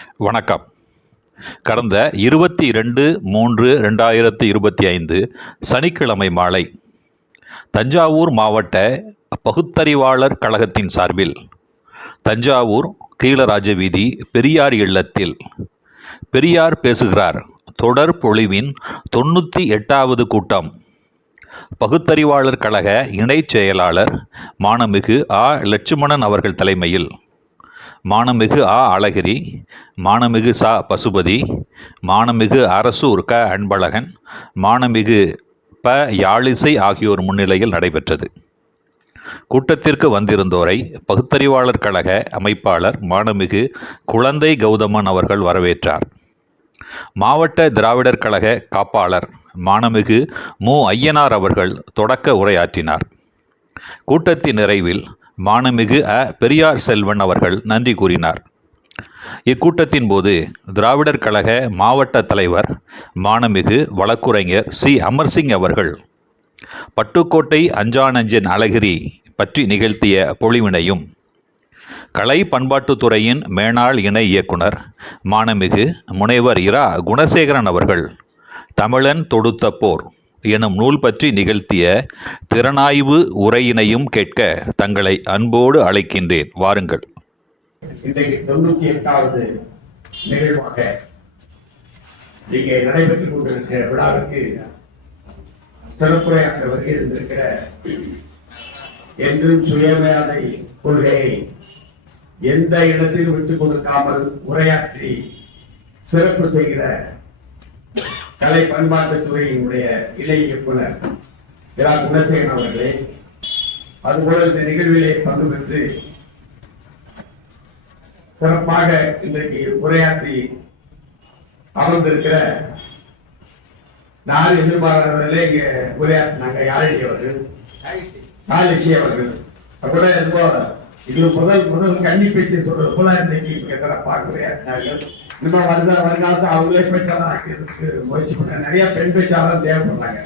வணக்கம். கடந்த 22/3/2025 சனிக்கிழமை மாலை தஞ்சாவூர் மாவட்ட பகுத்தறிவாளர் கழகத்தின் சார்பில் தஞ்சாவூர் கீழராஜ வீதி பெரியார் இல்லத்தில் பெரியார் பேசுகிறார் தொடர் பொழிவின் 98வது கூட்டம் பகுத்தறிவாளர் கழக இணைச் செயலாளர் மாண்புமிகு லட்சுமணன் அவர்கள் தலைமையில் மாண்புமிகு அழகிரி, மாண்புமிகு பசுபதி, மாண்புமிகு அரசூர் அன்பழகன், மாண்புமிகு யாழிசை ஆகியோர் முன்னிலையில் நடைபெற்றது. கூட்டத்திற்கு வந்திருந்தோரை பகுத்தறிவாளர் கழக அமைப்பாளர் மாண்புமிகு குழந்தை கௌதமன் அவர்கள் வரவேற்றார். மாவட்ட திராவிடர் கழக காப்பாளர் மாண்புமிகு ஐயனார் அவர்கள் தொடக்க உரையாற்றினார். கூட்டத்தின் நிறைவில் மாண்புமிகு பெரியார் செல்வன் அவர்கள் நன்றி கூறினார். இக்கூட்டத்தின் போது திராவிடர் கழக மாவட்ட தலைவர் மாண்புமிகு வழக்குரைஞர் அமர்சிங் அவர்கள் பட்டுக்கோட்டை அஞ்சானஞ்சன் அழகிரி பற்றி நிகழ்த்திய பொழிவினையும், கலை பண்பாட்டுத்துறையின் மேனாள் இணை இயக்குனர் மாண்புமிகு முனைவர் குணசேகரன் அவர்கள் தமிழன் தொடுத்த போர் எனும் நூல் பற்றி நிகழ்த்திய திறனாய்வு உரையினையும் கேட்க தங்களை அன்போடு அழைக்கின்றேன். வாருங்கள். இன்றைக்கு 98வது நிகழ்வாக இங்கே நடைபெற்றுக் கொண்டிருக்கிற விழாவிற்கு சிறப்புரையாற்ற வருகை இருந்திருக்கிற என்றும் சுயமரியாதை கொள்கையை எந்த இடத்தில் விட்டுக் கொடுக்காமல் உரையாற்றி சிறப்பு செய்கிற கலை பண்பாட்டுத்துறையினுடைய இணை இயக்குனர் குணசேகரன் அவர்களே, அதுபோல இந்த நிகழ்விலே பங்கு பெற்று சிறப்பாக இன்றைக்கு உரையாற்றி அமர்ந்திருக்கிற நான் எதிர்பார்க்கிறவர்களே இங்க உரையாற்றினாங்க. யாழினி அவர்கள், யாழிசை அவர்கள் கூட இது முதல் கன்னி பேச்சு சொல்றது போல இன்றைக்கு சிறப்பாக உரையாற்றினார்கள். இன்னும் வருங்காலத்தை அவங்களே பேச்சாளர் ஆக்கிறதுக்கு முயற்சி பண்ண நிறைய பெண் பேச்சாளர் தேவைப்படுறாங்க.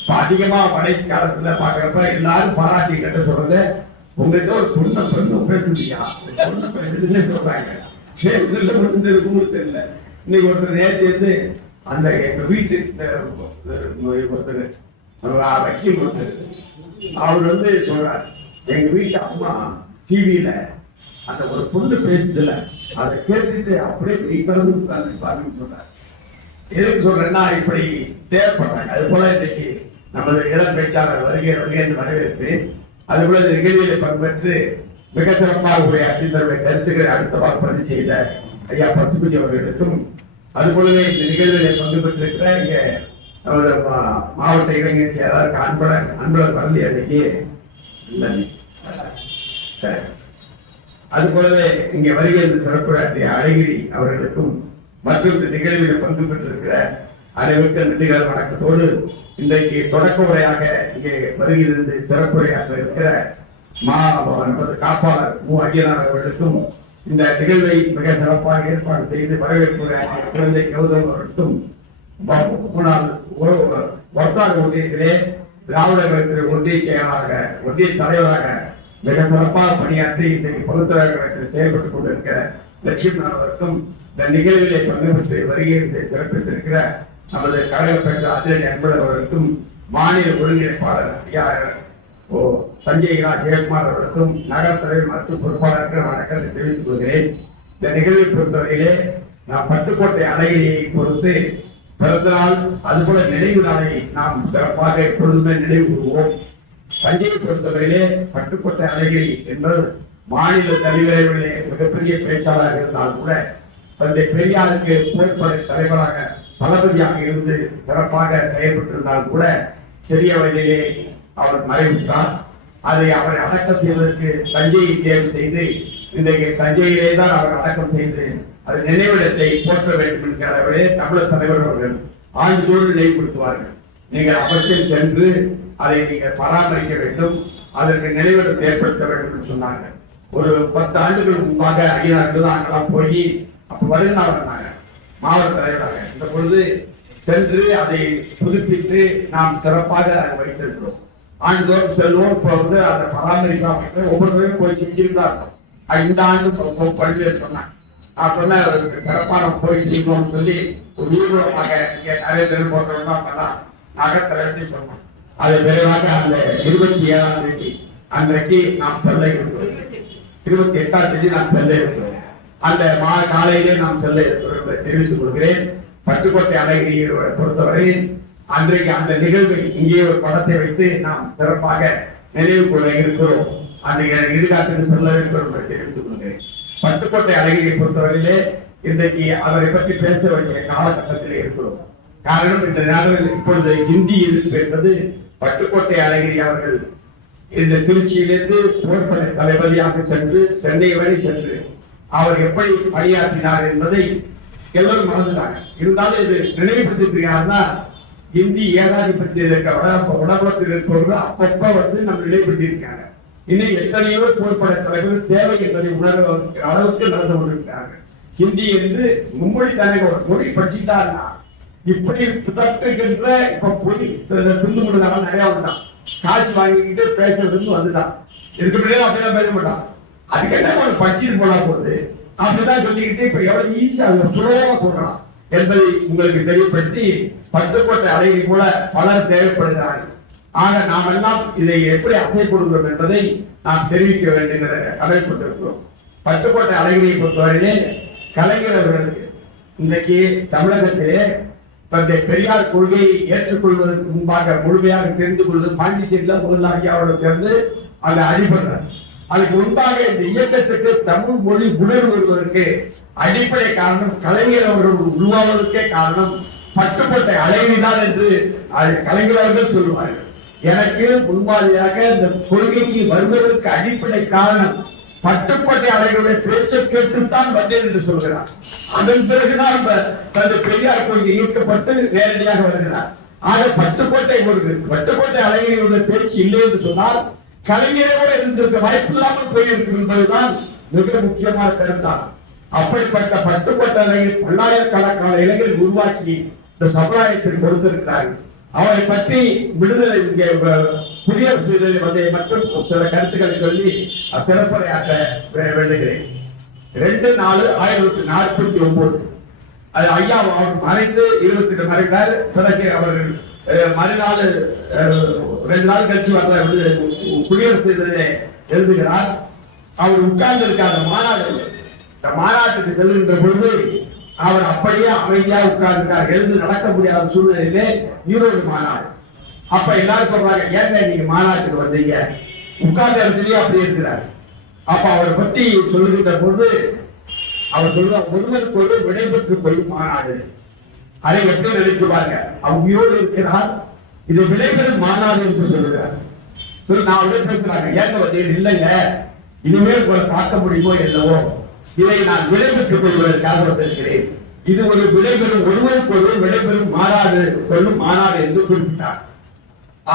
இப்ப அதிகமா படைப்பு காலத்துல பாக்குறப்ப எல்லாரும் பாராட்டி கட்ட சொல்றது, உங்ககிட்ட ஒரு பொண்ணு பேசுதியா பேசுதுன்னு சொல்றாங்க. தெரியல. இன்னைக்கு ஒருத்தர் நேற்று வந்து அந்த எங்க வீட்டு ஒருத்தர் வக்கீல் ஒருத்தர் அவர் வந்து சொல்றாரு, எங்க வீட்டு அம்மா டிவியில அந்த ஒரு பொண்ணு பேசுதுல அதை கேட்டுட்டு அப்படியே பாருன்னு சொல்றாரு. எதுக்கு சொல்றேன்னா இப்படி தேவைப்படுறாங்க. அது போல இன்னைக்கு நமது இளம் பேச்சாளர் வருகை என்று வரவேற்று, அது போல இந்த நிகழ்ச்சியில் பங்கேற்று மிக சிறப்பாக உரையாற்றி தன்னுடைய கருத்துக்களை அடுத்தவாறு பதிவு செய்த ஐயா பசுபதி அவர்களுக்கும், அதுபோலவே இந்த நிகழ்வில் பங்கு பெற்றிருக்கிற இங்க நமது மாவட்ட இளைஞர் செயலாளர் அன்பழகன் வரலி அன்னைக்கு அதுபோலவே இங்கே வருகை சிறப்புரையாற்றிய அழகிரி அவர்களுக்கும் மற்றும் இந்த நிகழ்வில் பங்கு பெற்றிருக்கிற அனைவருக்கும் நன்றிகள் வணக்கத்தோடு இன்றைக்கு தொடக்க உரையாக இங்கே வருகிறது சிறப்புரையாற்ற இருக்கிற காப்பாளர் ஐயனார் அவர்களுக்கும், இந்த நிகழ்வை மிக சிறப்பாக ஏற்பாடு செய்து வரவேற்பு குழந்தை கௌதம் அவர்களுக்கும், வர்த்தக ஒன்றியத்திலே திராவிட ஒன்றிய செயலாளராக ஒன்றிய தலைவராக மிக சிறப்பாக பணியாற்றி இன்றைக்கு பகுத்தறிவாளர் செயல்பட்டுக் கொண்டிருக்கிற லட்சுமணன் அவருக்கும், இந்த நிகழ்விலே பங்கு பெற்று வருகை சிறப்பித்திருக்கிற நமது கழக பெற்ற அதிரடி அன்பழகன் அவர்களுக்கும், மாநில ஒருங்கிணைப்பாளர் சஞ்சய் ஜெயக்குமார் அவர்களுக்கும், நகர தலைவர் மற்றும் பொறுப்பாளருக்கு வணக்கத்தை தெரிவித்துக் கொள்கிறேன். இந்த நிகழ்வை பொறுத்தவரையிலே நாம் பட்டுக்கோட்டை அழகிரியை பொறுத்து பிறந்த நாள் அதுபோல நினைவு நாளை நாம் சிறப்பாக எப்பொழுதுமே நினைவு கூறுவோம். தஞ்சையை பொறுத்தவரையிலே பட்டுக்கோட்டை அழகிரி என்பது மாநில தலைவர்களே மிகப்பெரிய பேச்சாளராக இருந்தால் கூட தந்தை பெரியாருக்கு போர்ப்படை தலைவராக தளபதியாக இருந்து சிறப்பாக செயல்பட்டிருந்தால் கூட சிறிய வயதிலே அவர் மறைவிட்டார். அதை அவரை அடக்கம் செய்வதற்கு தஞ்சையை தேர்வு செய்து இன்றைக்கு தஞ்சையிலே தான் அவர் அடக்கம் செய்து அது நினைவிடத்தை போற்ற வேண்டும் என்கிறவர்களே தமிழர் தலைவர் அவர்கள் ஆண்டுதோறும் நினைவுபடுத்துவார்கள். நீங்கள் அவசியம் சென்று அதை நீங்கள் பராமரிக்க வேண்டும், அதற்கு நினைவிடத்தை ஏற்படுத்த வேண்டும் என்று சொன்னாங்க. ஒரு 10 ஆண்டுகள் முன்பாக ஐயனாருக்கு தான் அங்கெல்லாம் போய் அப்ப வருகிறார் வந்தாங்க மாவட்ட தலைவராக. இந்த பொழுது சென்று அதை புதுப்பித்து நாம் சிறப்பாக வைத்திருக்கிறோம். ஆண்டுதோறும் செல்வோம். இப்ப அதை பராமரிக்காம ஒவ்வொருவரையும் போய் செஞ்சுட்டு தான் இருக்கும். இந்த ஆண்டு பல்வேறு சொன்னாங்க. சொன்ன சிறப்பான போய் செய்யணும்னு சொல்லி ஒரு ஊர்வலமாக இங்கே நிறைய பேர் போட்டோம்னா அப்பெல்லாம் நகரத்தை சொன்னோம். அது விரைவாக அந்த 27ஆம் தேதி அன்றைக்கு நாம் செல்ல இருக்கிறோம். 28ஆம் தேதி நாம் செல்ல இருக்கிறோம். அந்த காலையிலே நாம் செல்ல இருக்கிறோம் என்பதை தெரிவித்துக் கொள்கிறேன். பட்டுக்கோட்டை அழகிரியை பொறுத்தவரையில் அன்றைக்கு அந்த நிகழ்வை இங்கே ஒரு படத்தை வைத்து நாம் சிறப்பாக நினைவு கொள்ள இருக்கிறோம். அந்த இறுதிக்காட்டுக்கு செல்ல வேண்டும் என்பதை தெரிவித்துக் கொள்கிறேன். பட்டுக்கோட்டை அழகிரியை பொறுத்தவரையிலே இன்றைக்கு அவரை பற்றி பேச வேண்டிய காலகட்டத்தில் இருக்கிறோம். காரணம் இந்த நாடுகளில் இப்பொழுது ஹிந்தி எதிர்ப்பு என்பது பட்டுக்கோட்டை அழகிரி அவர்கள் இந்த திருச்சியிலிருந்து போர்ப்படை தளபதியாக சென்று சென்னை வரை சென்று அவர் எப்படி பணியாற்றினார் என்பதை எல்லோரும் மறந்துட்டாங்க. இருந்தாலும் இது நினைவுபடுத்திருக்கிறார்னா இந்தி ஏகாதிபத்தியில் இருக்க வடபுலத்தில் இருப்பவர்கள் அப்பப்ப நம்ம நினைவுபடுத்தியிருக்காங்க. இன்னும் எத்தனையோ போர்ப்படை தலைவர்கள் தேவை என்பதை உணர்வு அளவுக்கு நடந்து கொண்டிருக்கிறார்கள். ஹிந்தி என்று மும்மொழி தலைவர் மொழி படிச்சுட்டாருன்னா இப்படி புதட்டுகின்ற இப்ப பொய் துண்டு முடுதான் நிறைய வந்துட்டான். காசு வாங்கிக்கிட்டு பேசுறதுன்னு வந்துட்டான். இதுக்கு முன்னாடி அப்படிலாம் பேச மாட்டான். அதுக்கு என்ன படிச்சுட்டு போனா போகுது அப்படிதான் சொல்லிக்கிட்டு இப்ப எவ்வளவு ஈஸியா சுலபமா சொல்றான் என்பதை உங்களுக்கு தெரியப்படுத்தி பட்டுக்கோட்டை அழகிரி போல பலர் தேவைப்படுகிறார்கள். ஆக நாம் எல்லாம் இதை எப்படி அசைப்படுகிறோம் என்பதை நாம் தெரிவிக்க வேண்டும் என்ற கடமைப்பட்டிருக்கிறோம். பட்டுக்கோட்டை அழகிரியை பொறுத்தவரையிலே கலைஞர் அவர்களுக்கு இன்றைக்கு தமிழகத்திலே தந்தை பெரியார் கொள்கையை ஏற்றுக்கொள்வதற்கு முன்பாக முழுமையாக தெரிந்து கொள்வது பாண்டிச்சேரியில் முதல்ல ஐயாவோட சேர்ந்து அதை அடிபடுறார். அதுக்கு முன்பாக இந்த இயக்கத்துக்கு தமிழ் மொழி உணர்வு வருவதற்கு அடிப்படை காரணம் கலைஞர் அவர்கள் உருவாவதற்கே காரணம் பட்டுக்கோட்டை அழகிரிதான் என்று கலைஞர் அவர்கள் சொல்லுவார்கள். எனக்கு முன்மாதிரியாக இந்த கொள்கைக்கு வருவதற்கு அடிப்படை காரணம் பட்டுக்கோட்டை அழகிரியுடைய பேச்சை கேட்டுத்தான் வந்தேன் என்று சொல்கிறார். அதன் பிறகுதான் தந்தை பெரியார் கொள்கை ஈர்க்கப்பட்டு நேரடியாக வருகிறார். ஆக பட்டுக்கோட்டை அழகிரியுடைய பேச்சு இல்லை என்று சொன்னால் கலைஞரோடு இருந்திருக்க வாய்ப்பு இல்லாமல் போயிருக்கு என்பதுதான் மிக முக்கியமான கருத்தான். அப்படிப்பட்ட பட்டுக்கோட்டை அழகிரி பல்லாயிரக்கணக்கான இளைஞர்கள் உருவாக்கி இந்த சமுதாயத்தில் கொடுத்திருக்கிறார்கள். அவரை பற்றி விடுதலை இங்கே குடியரசு வதை மற்றும் சில கருத்துக்களை சொல்லி சிறப்புரையாற்ற வேண்டுகிறேன். 2/4/1949 அது ஐயா அவர் மறைந்து 28 மறைந்தார். பிறகு அவர்கள் மறுநாள் 2 நாள் கழிச்சு வர குடியரசு எழுதுகிறார். அவர் உட்கார்ந்து இருக்கார் மாநாடு. மாநாட்டுக்கு செல்கின்ற பொழுது அவர் அப்படியே அமைதியாக உட்கார்ந்துருக்கார். எழுந்து நடக்க முடியாத சூழ்நிலையிலே ஈரோடு மாநாடு. அப்ப எல்லாரும் சொல்றாங்க, ஏங்க நீங்க மாநாட்டுக்கு வந்தீங்க? உட்கார்ந்த இடத்துலயே அப்படி இருக்கிறார். அப்ப அவரை பத்தி சொல்லுகின்ற பொழுது அவர் சொல்றார், ஒருவருக்கு ஒரு விடைபெற்றுக் கொள்ளும் மாநாடு. அதை எப்படி நினைக்குவாங்க? அவங்களோடு இருக்கிறார், இது விடைபெறும் மாநாடு என்று சொல்லுகிறார். நான் அவரே பேசுறாங்க, ஏங்க வந்தீங்க? இல்லைங்க, இனிமேல் உங்களை பார்க்க முடியுமோ என்னவோ, இதை நான் விடைபெற்றுக் கொள்வதற்காக வந்திருக்கிறேன். இது ஒரு விடைபெறும் ஒருவருக்கு ஒருவர் விடைபெறும் மாநாடு கொள்ளும் மாநாடு என்று குறிப்பிட்டார்.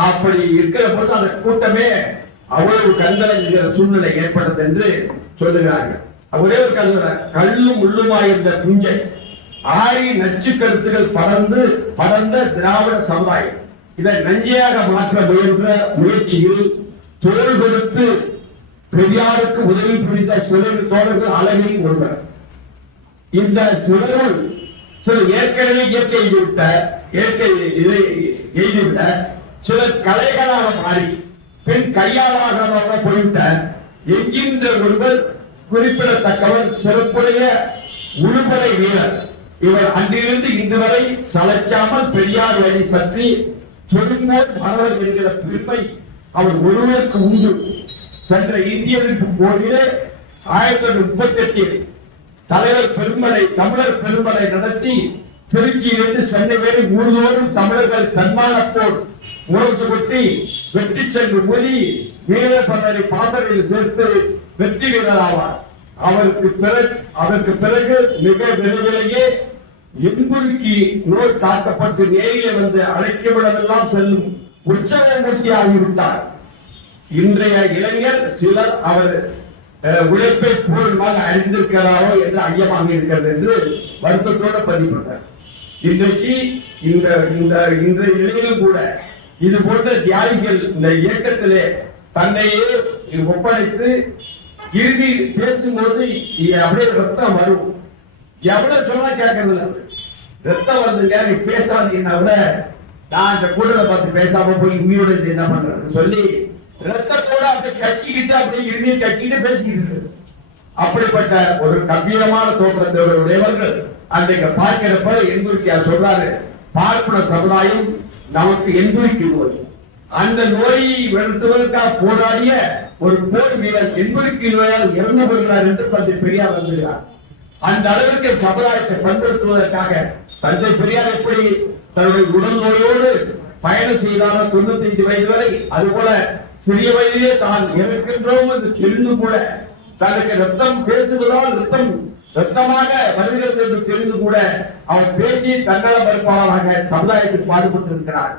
அப்படி இருக்கிற போது அந்த கூட்டமே அவ்வளவு கண்கலங்குகிற சூழ்நிலை ஏற்பட்டது என்று சொல்லுகிறார்கள். ஒரே ஒரு கல்லும் உள்ளுமாயிருந்த புஞ்சை ஆரி நச்சு கருத்துகள் படர்ந்த திராவிட சமுதாயம் இதை நஞ்சையாக மாற்ற முயன்ற முயற்சியில் தோல் கொடுத்து பெரியாருக்கு உதவி புரிந்த சிலர் தோழர்கள் அழகிரி ஒருவர். இந்த சிலர்கள் சில ஏற்கனவே இயற்கை எழுதிவிட்ட சிலர் கலைகளாக மாறி பின் கையாளாக போய்விட்ட என்கின்ற ஒருவர் குறிப்பிடத்தக்கவர், சிறப்புடைய உழுபடை வீரர். இவர் அன்றிலிருந்து இன்று வரை சளைக்காமல் பெரியார் வழி பற்றி சொல்லும்போது மறவர் என்கிற பெருமை அவர் ஒருவருக்கு உண்டு. சென்ற இந்திய எதிர்ப்பு போரிலே 1938 தலைவர் பெருமலை தமிழர் பெருமலை நடத்தி திருச்சியிலிருந்து சென்னை வரை ஊர்தோறும் தமிழர்கள் தன்மான போர் முரசு கொட்டி வெற்றி சென்று மொழி வீர பண்ணலை பாசறையில் சேர்த்து வெற்றி வீரர் ஆவார். அதற்கு பிறகு மிக விரைவிலேயே எண்புருக்கி நோய் தாக்கப்பட்டு நேரிலே வந்து அழைக்கவிடமெல்லாம் செல்லும் உற்சவமூர்த்தி ஆகிவிட்டார். இன்றைய இளைஞர் சிலர் அவர் உழைப்பை பூர்ணமாக அறிந்திருக்கிறாரோ என்று ஐயமாக இருக்கிறது என்று வருத்தத்தோடு பதிவுபட்டார். இன்றைக்கு இன்றைய நிலையிலும் கூட இது போன்ற தியாகிகள் இந்த இயக்கத்திலே தன்னையே ஒப்படைத்து இறுதி பேசும்போது அப்படியே ரத்தம் வரும். எவ்வளவு சொன்னா கேட்கறது இல்ல. ரத்தம் வருதுங்க நீ பேசாதீங்கன்னா கூட நான் இந்த கூட்டத்தை பார்த்து பேசாம போய் உயிரோட என்ன பண்றது சொல்லி ரத்தத்தோட அப்படியே கட்டிக்கிட்டு அப்படியே இறுதியை கட்டிக்கிட்டு பேசிக்கிட்டு இருக்கு. அப்படிப்பட்ட ஒரு கம்பீரமான தோற்றத்தை உடையவர்கள் அன்றைக்கு பார்க்கிறப்ப எண்புரிக்கார் சொல்றாரு, பார்ப்பன சமுதாயம் நமக்கு எண்புரிக்கு நோய், அந்த நோயை வெறுத்துவதற்காக போராடிய ஒரு போர் வீரர் எண்புரிக்கு நோயால் இறந்து போகிறார் என்று தந்தை பெரியார் வந்துகிறார். அந்த அளவிற்கு சமுதாயத்தை பண்படுத்துவதற்காக தந்தை பெரியார் எப்படி தன்னுடைய உடல் நோயோடு பயணம் செய்தாலும் 95 வயது வரை, அதுபோல சிறிய வயதிலே தான் இறக்கின்றோம் என்று தெரிந்து கூட தனக்கு ரத்தம் பேசுவதால் ரத்தமாக வருகிறது என்று தெரிந்து கூட அவர் பேசி தன்னல மறுப்பாளராக சமுதாயத்துக்கு பாடுபட்டிருக்கிறார்.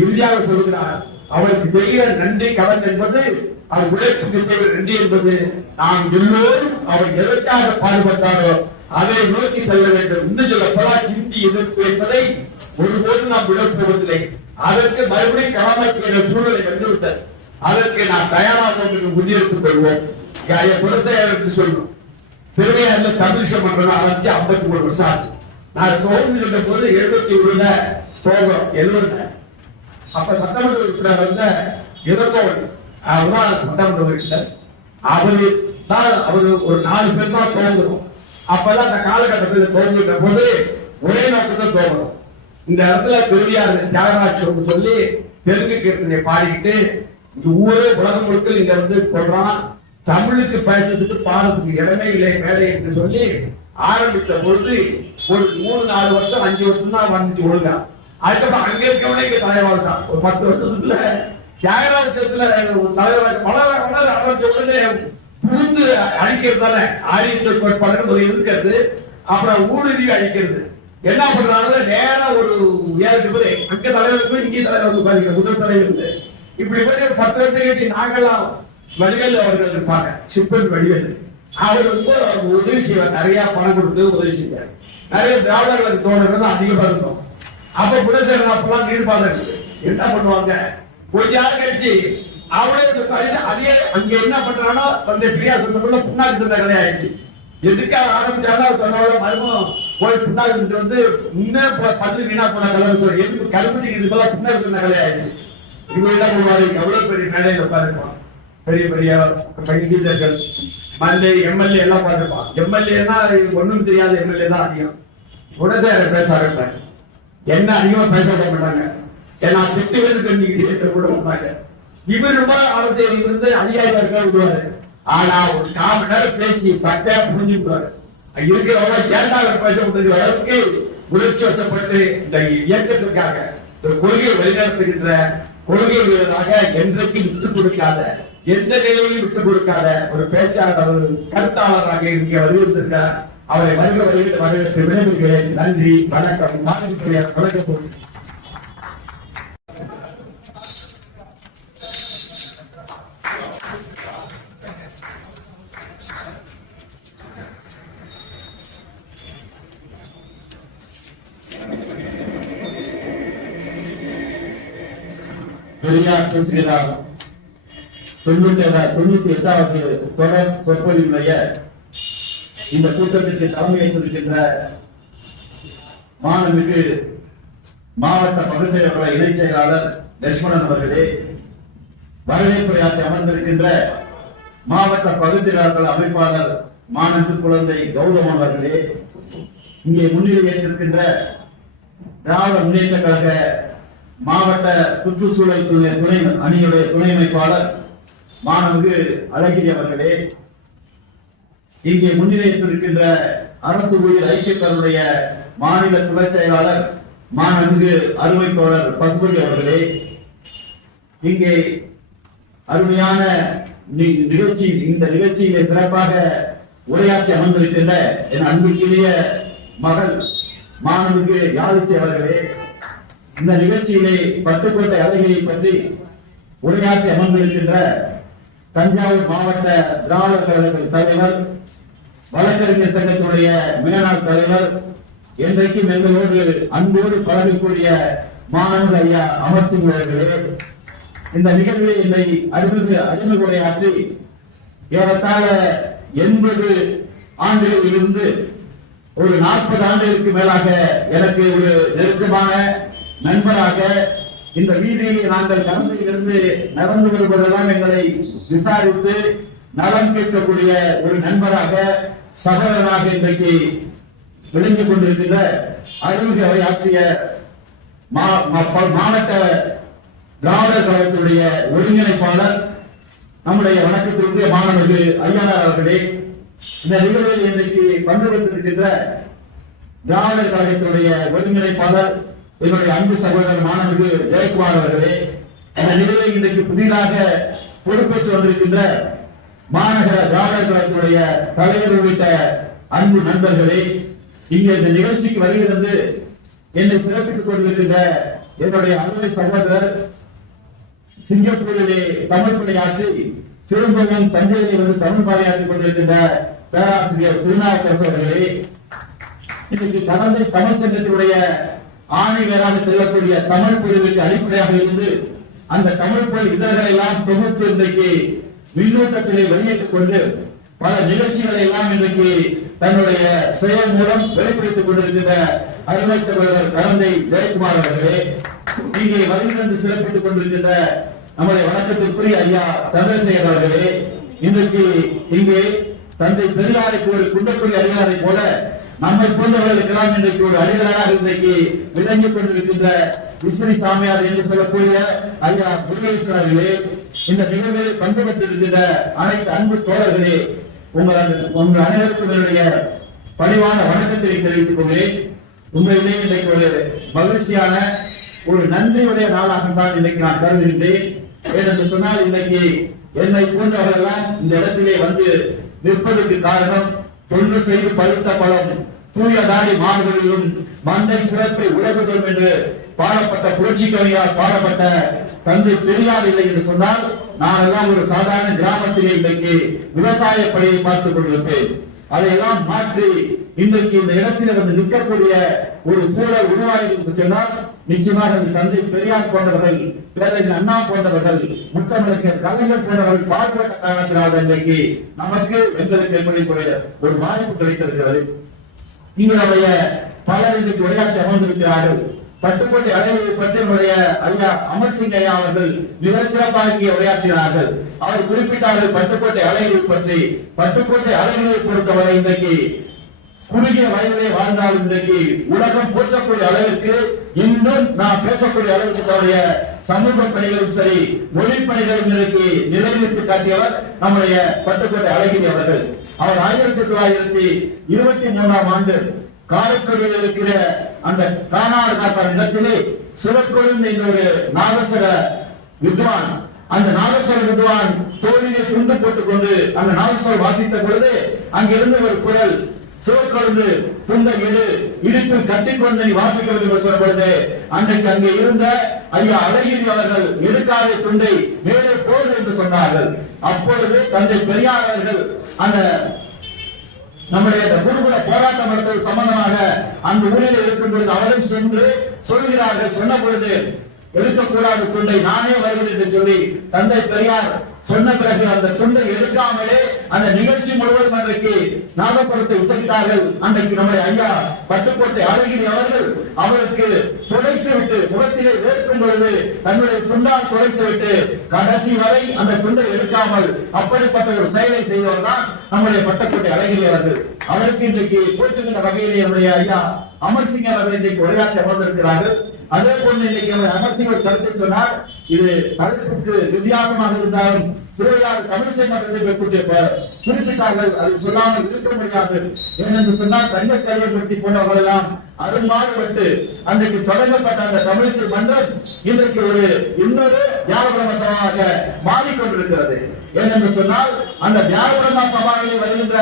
இறுதியாக சொல்கிறார், அவருக்கு செய்கிற நன்றி கடன் என்பது அவர் உழைப்புக்கு செய்கிற நன்றி என்பது நாம் எல்லோரும் அவர் எதற்காக பாடுபட்டாரோ அதை நோக்கி செல்ல வேண்டும். இன்னும் சொல்ல போல சிந்தி எதிர்ப்பு என்பதை ஒருபோதும் நாம் விடப்போவதில்லை. அதற்கு மறுபடியும் களமாக்கிய சூழலை வந்துவிட்டது. அதற்கு நாம் தயாராக முன்னெடுத்துக் கொள்வோம். குலத்தையாருக்கு சொல்லணும், திருவையாறுல தமிழிசை மன்றம் ஆரம்பிச்சு 53 வருஷம் ஆச்சு. நான் தோல்விக்கிட்ட போது 71 போகிறோம் 70. அப்ப சட்டமன்ற உறுப்பினர் வந்த இளங்கோவன் அவர்தான் சட்டமன்ற உறுப்பினர். அவரு ஒரு 4 பேர் தான் தோங்குறோம். அப்பதான் அந்த காலகட்டத்தில் தோங்குகின்ற போது ஒரே நோக்கத்தை தோங்கணும். இந்த இடத்துல திருவியாறு தியாகராஜ் சொல்லி தெலுங்கு கீர்த்தனை பாடிக்கிட்டு இந்த ஊரே உலகம் முழுக்க இங்க வந்து சொல்றான், தமிழுக்கு பேசுறதுக்கு பாடத்துக்கு இடமே இல்லை மேடை என்று சொல்லி ஆரம்பித்த பொழுது ஒரு 3-4 வருஷம் 5 வருஷம் தான் வந்துச்சு ஒழுங்கா. அதுக்கப்புறம் அங்க இருக்கவனே இங்க தலைவாழ்தான். ஒரு 10 வருஷத்துக்குள்ள தியாகராஜத்துல தலைவர் வளர உடனே புகுந்து அழிக்கிறது தானே ஆரியத்தை கோட்பாடு இருக்கிறது. அப்புறம் ஊடுருவி அழிக்கிறது. என்ன பண்றாங்க, நேரம் ஒரு 7 பேர் அங்க தலைவர் போய் இங்கே தலைவர் உட்கார்ந்து முதல் தலைவர் இப்படி போய் 10 வருஷம் கழிச்சு நாங்கெல்லாம் வடிவேல் அவர்கள் இருப்பாங்க, சிப்பன் வடிவேல். அவர் வந்து உதவி செய்வார், நிறைய பணம் கொடுத்து உதவி செய்வார். நிறைய திராவிடர்களுக்கு தோழர்கள் அதிகமா இருந்தோம். அப்ப குலசேகரன் அப்பெல்லாம் நீர்பாதை இருக்கு. என்ன பண்ணுவாங்க, கொஞ்ச நாள் கழிச்சு அவரே அதே அங்க என்ன பண்றானோ தந்தை பிரியா சொன்னக்குள்ள புண்ணாக்கு தந்த கலை ஆயிடுச்சு. எதுக்காக ஆரம்பிச்சாலும் தன்னோட மருமம் போய் புண்ணாக்கு வந்து இன்னும் 10 வீணா போன கலை எதுக்கு கருப்பட்டி இதுக்கெல்லாம் புண்ணாக்கு தந்த கலை ஆயிடுச்சு. இவங்க என்ன பண்ணுவாரு, எவ்வளவு பெரிய மேடையில் உட்காந்துருப்பான், பெரிய பெரிய பண்டிதர்கள் மந்திரி எம்எல்ஏ எல்லாம் பார்த்துப்பான். எம்எல்ஏன்னா ஒண்ணும் தெரியாத எம்எல்ஏ தான் அதிகம். உடனே பேச ஆரம்பிப்பாங்க. என்ன அதிகமா பேச விட மாட்டாங்க, ஏன்னா திட்டுவது கூட மாட்டாங்க. இவர் ரொம்ப அரசியல் இருந்து அதிகாரியா இருக்க விடுவாரு. ஆனா ஒரு 4 மணி நேரம் பேசி சட்டையா புரிஞ்சுக்குவாரு. இருக்கிறவங்க ஏண்டாக பேச முடிஞ்ச அளவுக்கு உணர்ச்சி வசப்பட்டு இந்த இயக்கத்திற்காக இந்த கொள்கையை வழிநடத்துகின்ற கொள்கை வீரராக என்றைக்கும் விட்டுக் கொடுக்காத, எந்த நிலையிலும் விட்டுக் கொடுக்காத ஒரு பேச்சாளர் கருத்தாளராக இங்கே வருவதற்காக அவரை வருகின்ற வரவேற்று விடைபெறுகிறேன். நன்றி, வணக்கம். வணக்கம். பெரியார் பேசுகிறார் 98வது தொடர் சொற்பொழிவுடைய இந்த கூட்டத்திற்கு தலைமை வைத்திருக்கின்ற மாண்புமிகு மாவட்ட பகுதி செயலாளர் இணை செயலாளர் லட்சுமணன் அவர்களே, வரவேற்புரையாற்றி அமர்ந்திருக்கின்ற மாவட்ட பகுதியாளர்கள் அமைப்பாளர் மாணவ குழந்தை கௌரவன் அவர்களே, இங்கே முன்னிலை ஏற்றிருக்கின்ற திராவிட முன்னேற்ற கழக மாவட்ட சுற்றுச்சூழல் துணை அணியுடைய துணை அமைப்பாளர் மாணவகு அழகிரி அவர்களே, இங்கே முன்னிலையிருக்கின்ற அரசு ஊழியர் ஐக்கியத்தினுடைய மாநில துணை செயலாளர் மாணவகு அருமை தோழர் பசுபதி அவர்களே, இங்கே அருமையான நிகழ்ச்சி இந்த நிகழ்ச்சியிலே சிறப்பாக உரையாற்றி அமர்ந்திருக்கின்ற என் அன்புக்குரிய மகள் மாணவகு யாழிசை அவர்களே, இந்த நிகழ்ச்சியிலே பட்டுக்கோட்டை அழகிரியை பற்றி உரையாற்றி அமர்ந்திருக்கின்ற தஞ்சாவூர் மாவட்ட திராவிட கழக தலைவர், வழக்கறிஞர் சங்கத்தினுடைய மேனாள் தலைவர், என்றைக்கும் எங்களோடு அன்போடு பழகக்கூடிய மாணவர் ஐயா அமர்சிங் அவர்களே, இந்த நிகழ்வில் என்னை அறிமுறையாற்றி ஏறத்தாழ 80 ஆண்டுகளில் இருந்து ஒரு 40 ஆண்டுகளுக்கு மேலாக எனக்கு ஒரு நெருக்கமான நண்பராக, இந்த வீதியில் நாங்கள் கடந்திலிருந்து நடந்து வருவதெல்லாம் எங்களை விசாரித்து நலம் கேட்கக்கூடிய ஒரு நண்பராக, சகோதரனாக இன்றைக்கு விளங்கிக் கொண்டிருக்கின்ற அருள்களை ஆற்றிய மாவட்ட திராவிடர் கழகத்துடைய ஒருங்கிணைப்பாளர், நம்முடைய வணக்கத்திற்குரிய மாணவர்கள் ஐயானார் அவர்களே, இந்த நிகழ்வில் இன்றைக்கு பங்கு பெற்றிருக்கின்ற திராவிடர் கழகத்துடைய ஒருங்கிணைப்பாளர் என்னுடைய அன்பு சகோதரர் மாணவர்கள் ஜெயக்குமார் அவர்களே, இந்த நிகழ்வில் இன்றைக்கு புதிதாக பொறுப்பேற்று வந்திருக்கின்ற மாநகர திராவிடர் கழகத்துடைய தலைவர் உள்ளிட்ட அன்பு நண்பர்களே, இங்கே இந்த நிகழ்ச்சிக்கு வருகிறது என்னை சிறப்பித்துக் கொண்டிருக்கின்ற என்னுடைய அருமை சகோதரர், சிங்கப்பூரிலே தமிழ் பணியாற்றி திரும்பவும் தஞ்சையிலே வந்து தமிழ் பணியாற்றிக் கொண்டிருக்கின்ற பேராசிரியர் திருநாவுக்கரசு அவர்களே, இன்னைக்கு கடந்த தமிழ் சங்கத்தினுடைய ஆணையராக திகழக்கூடிய தமிழ் பிரிவுக்கு அடிப்படையாக இருந்து அந்த தமிழ் பணி இதழ்களை எல்லாம் தொகுத்து இன்றைக்கு விண்ணூட்டத்திலே வெளியேற்றிக் கொண்டு பல நிகழ்ச்சிகளை எல்லாம் இன்றைக்கு தன்னுடைய செயல் மூலம் வெளிப்படுத்திக் கொண்டிருக்கின்ற அருமை சகோதரர் கரந்தை ஜெயக்குமார் அவர்களே, இங்கே வருகிறது சிறப்பித்துக் கொண்டிருக்கின்ற நம்முடைய வணக்கத்திற்குரிய ஐயா சந்திரசேகர் அவர்களே, இன்றைக்கு இங்கே தந்தை பெரியாருக்கு ஒரு குண்டக்குடி அடியாரை போல நம்மை போன்றவர்களுக்கெல்லாம் இன்றைக்கு ஒரு அடிகளாக இன்றைக்கு விளங்கிக் கொண்டிருக்கின்ற விஸ்வரி சாமியார் என்று சொல்லக்கூடிய ஐயா முருகேஸ்வரர் அவர்களே, இந்த நிகழ்வில் பங்கு பெற்றிருக்கின்ற அனைத்து அன்பு தோழர்களே, உங்கள் அனைவருக்கும் என்னுடைய பணிவான வணக்கத்தை தெரிவித்துக் கொள்கிறேன். உண்மையிலே இன்றைக்கு ஒரு மகிழ்ச்சியான ஒரு நன்றியுடைய நாளாகத்தான் இன்னைக்கு நான் கருதுகின்றேன். ஏனென்று சொன்னால் இன்னைக்கு என்னை போன்றவர்கள் இந்த இடத்திலே வந்து நிற்பதற்கு காரணம், தொன்று செய்து பழுத்த பழம் தூய தாடி மாறுகளிலும் மந்தை சிறப்பை உலகுதலும் என்று பாடப்பட்ட புரட்சி கவியால் பாடப்பட்ட தந்தை பெரியார் இல்லை என்று சொன்னால், நான் எல்லாம் ஒரு சாதாரண கிராமத்திலே இன்றைக்கு விவசாய பணியை பார்த்துக் கொண்டிருப்பேன். அதையெல்லாம் மாற்றி இன்றைக்கு இந்த இடத்தில் வந்து நிற்கக்கூடிய ஒரு சூழல் உருவாகி சொன்னால், நிச்சயமாக தந்தை பெரியார் போன்றவர்கள், பேரறிஞர் அண்ணா போன்றவர்கள், முத்தமிழர் கலைஞர் போன்றவர்கள் பாடுபட்ட காரணத்தினால் இன்றைக்கு நமக்கு எங்களுக்கு என்பதை ஒரு வாய்ப்பு கிடைத்திருக்கிறது. இங்களுடைய பலர் இன்றைக்கு விளையாட்டு அமர்ந்திருக்கிறார்கள். பட்டுக்கோட்டை அலைவதை பற்றி நம்முடைய ஐயா அமர்சிங் ஐயா அவர்கள் மிகச் சிறப்பாக உரையாற்றினார்கள். அவர் குறிப்பிட்டார்கள் பட்டுக்கோட்டை அலைகளை பற்றி. பட்டுக்கோட்டை அலைகளை பொறுத்தவரை இன்றைக்கு குறுகிய வயதிலே வாழ்ந்தால் இன்றைக்கு உலகம் போற்றக்கூடிய அளவிற்கு, இன்னும் நான் பேசக்கூடிய அளவிற்கு சமூக பணிகளும் சரி, மொழி பணிகளும் இன்றைக்கு நிறைவேற்றி காட்டியவர் நம்முடைய பட்டுக்கோட்டை அழகிரி அவர்கள். அவர் 1923ஆம் ஆண்டு காரைக்குடியில் இருக்கிற அந்த கானாடு காத்தார் இடத்திலே சிவக்கொழுந்து என்ற ஒரு நாகசர வித்வான், அந்த நாகசர வித்வான் தோழிலே துண்டு போட்டுக் கொண்டு அந்த நாகசரம் வாசித்த பொழுது அங்கிருந்து ஒரு குரல், சிவக்கொழுந்து துண்டை இடுப்பில் கட்டிக்கொண்டு நீ வாசிக்க வேண்டும் என்று சொன்ன பொழுது, அன்றைக்கு அங்கே இருந்த ஐயா அழகிரி அவர்கள் எடுக்காத துண்டை மேலே போடு என்று சொன்னார்கள். அப்பொழுது தந்தை பெரியார் அவர்கள் அந்த நம்முடைய குருகுல போராட்டம் நடத்துவது சம்பந்தமாக அந்த ஊரில் இருக்கும் பொழுது அவரும் சென்று சொல்கிறார்கள். சொன்ன பொழுது எடுக்கக்கூடாத துண்டை நானே வருகிறேன் என்று சொல்லி தந்தை பெரியார் சொன்ன பிறகு அந்த துண்டை எடுக்காமலே அந்த நிகழ்ச்சி முழுவதும் அன்றைக்கு நாதஸ்வரத்தை இசைத்தார்கள். அன்றைக்கு நம்முடைய ஐயா பட்டுக்கோட்டை அழகிரி அவர்கள் அவருக்கு துடைத்து விட்டு, முகத்திலே வேர்க்கும் பொழுது தன்னுடைய துண்டால் துடைத்து விட்டு கடைசி வரை அந்த துண்டை எடுக்காமல் அப்படிப்பட்ட ஒரு செயலை செய்தவர் தான் நம்முடைய பட்டுக்கோட்டை அழகிரி அவர்கள். அவருக்கு இன்றைக்கு போற்றுகின்ற வகையிலே நம்முடைய ஐயா அமர்சிங் அவர்கள் இன்றைக்கு உரையாற்றி அமர்ந்திருக்கிறார்கள். அதே போன்று இன்னைக்கு அமர்சிங் ஒரு கருத்தை சொன்னார். இது தலைப்புக்கு வித்தியாசமாக இருந்தாலும் திருவையாறு தமிழிசை மன்றத்தை குறிப்பிட்டார்கள். அதை சொல்லாமல் இருக்க முடியாது. ஏனென்று சொன்னால் தங்க கல்விப்படுத்தி போனவர்கள் எல்லாம் அருமாறுபட்டு அன்றைக்கு தொடங்கப்பட்ட அந்த தமிழிசை மன்றம் இன்றைக்கு ஒரு இன்னொரு தியாகபிரம சபாவாக மாறிக்கொண்டிருக்கிறது. ஏனென்று சொன்னால் அந்த தியாகபிரம சபாவில் வருகின்ற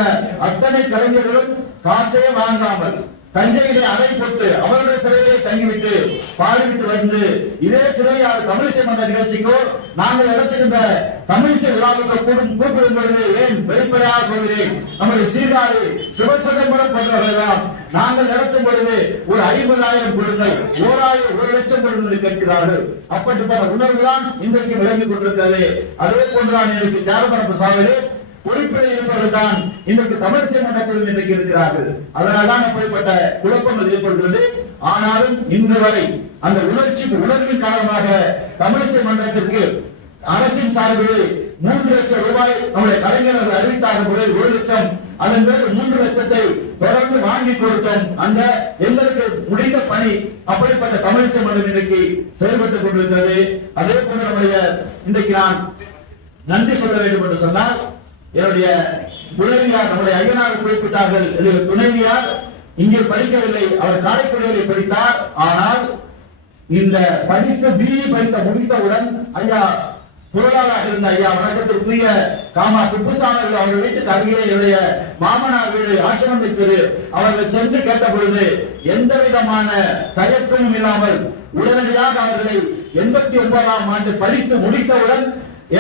அத்தனை கலைஞர்களும் காசே வாங்காமல் தஞ்சையிலே அறை போட்டு அவருடைய சிறையிலே தங்கிவிட்டு பாடிவிட்டு வந்து இதே திருவையாறு தமிழிசை மன்ற நிகழ்ச்சிக்கோ நாங்கள் நடத்துகின்ற தமிழிசை விழாவுக்கு கூப்பிடும் பொழுது ஏன் வெளிப்படையாக சொல்கிறேன், நம்முடைய சீர்காழி சிவசிதம்பரம் போன்றவர்களெல்லாம் நாங்கள் நடத்தும் பொழுது ஒரு 50,000 கொடுங்கள், 1,00,000 கொடுங்கள் கேட்கிறார்கள். அப்படிப்பட்ட உணர்வுதான் இன்றைக்கு விளங்கிக் கொண்டிருக்கிறது. அதே போன்றுதான் எனக்கு தியாகபுரம் சாவிலே பொறுப்பில் இருப்பவர்தான் இன்றைக்கு தமிழிசை மன்றத்தில் இன்றைக்கு இருக்கிறார்கள். அதனால்தான் அப்படிப்பட்ட குழப்பங்கள் ஏற்படுகிறது. ஆனாலும் இன்று வரை அந்த உணர்வின் காரணமாக தமிழிசை மன்றத்திற்கு அரசின் சார்பில் 3 லட்சம் ரூபாய் நம்முடைய கலைஞர்கள் அறிவித்தார்கள். முதல் 1 லட்சம், அதன் பிறகு 3 லட்சத்தை தொடர்ந்து வாங்கி கொடுத்தோம். அந்த எங்களுக்கு முடிந்த பணி அப்படிப்பட்ட தமிழிசை மன்றம் இன்றைக்கு செயல்பட்டுக் கொண்டிருக்கிறது. அதே போல நம்முடைய இன்றைக்கு நான் நன்றி சொல்ல வேண்டும் என்று சொன்னால், என்னுடைய துணைவியார் நம்முடைய ஐயனார் குறிப்பிட்டார்கள். துணைவியார் இங்கே படிக்கவில்லை, அவர் காரைக்குடியில் படித்தார். ஆனால் இந்த படித்து பிஇ படித்த முடித்தவுடன் ஐயா பொருளாளராக இருந்த ஐயா வணக்கத்திற்குரிய காமா குப்புசாமி அவர்கள் வீட்டுக்கு அருகிலே என்னுடைய மாமனார் வீடு ஆசிரமத்தை தெரு அவர்கள் சென்று கேட்ட பொழுது எந்த விதமான தயக்கமும் இல்லாமல் உடனடியாக அவர்களை 89ஆம் ஆண்டு படித்து முடித்தவுடன்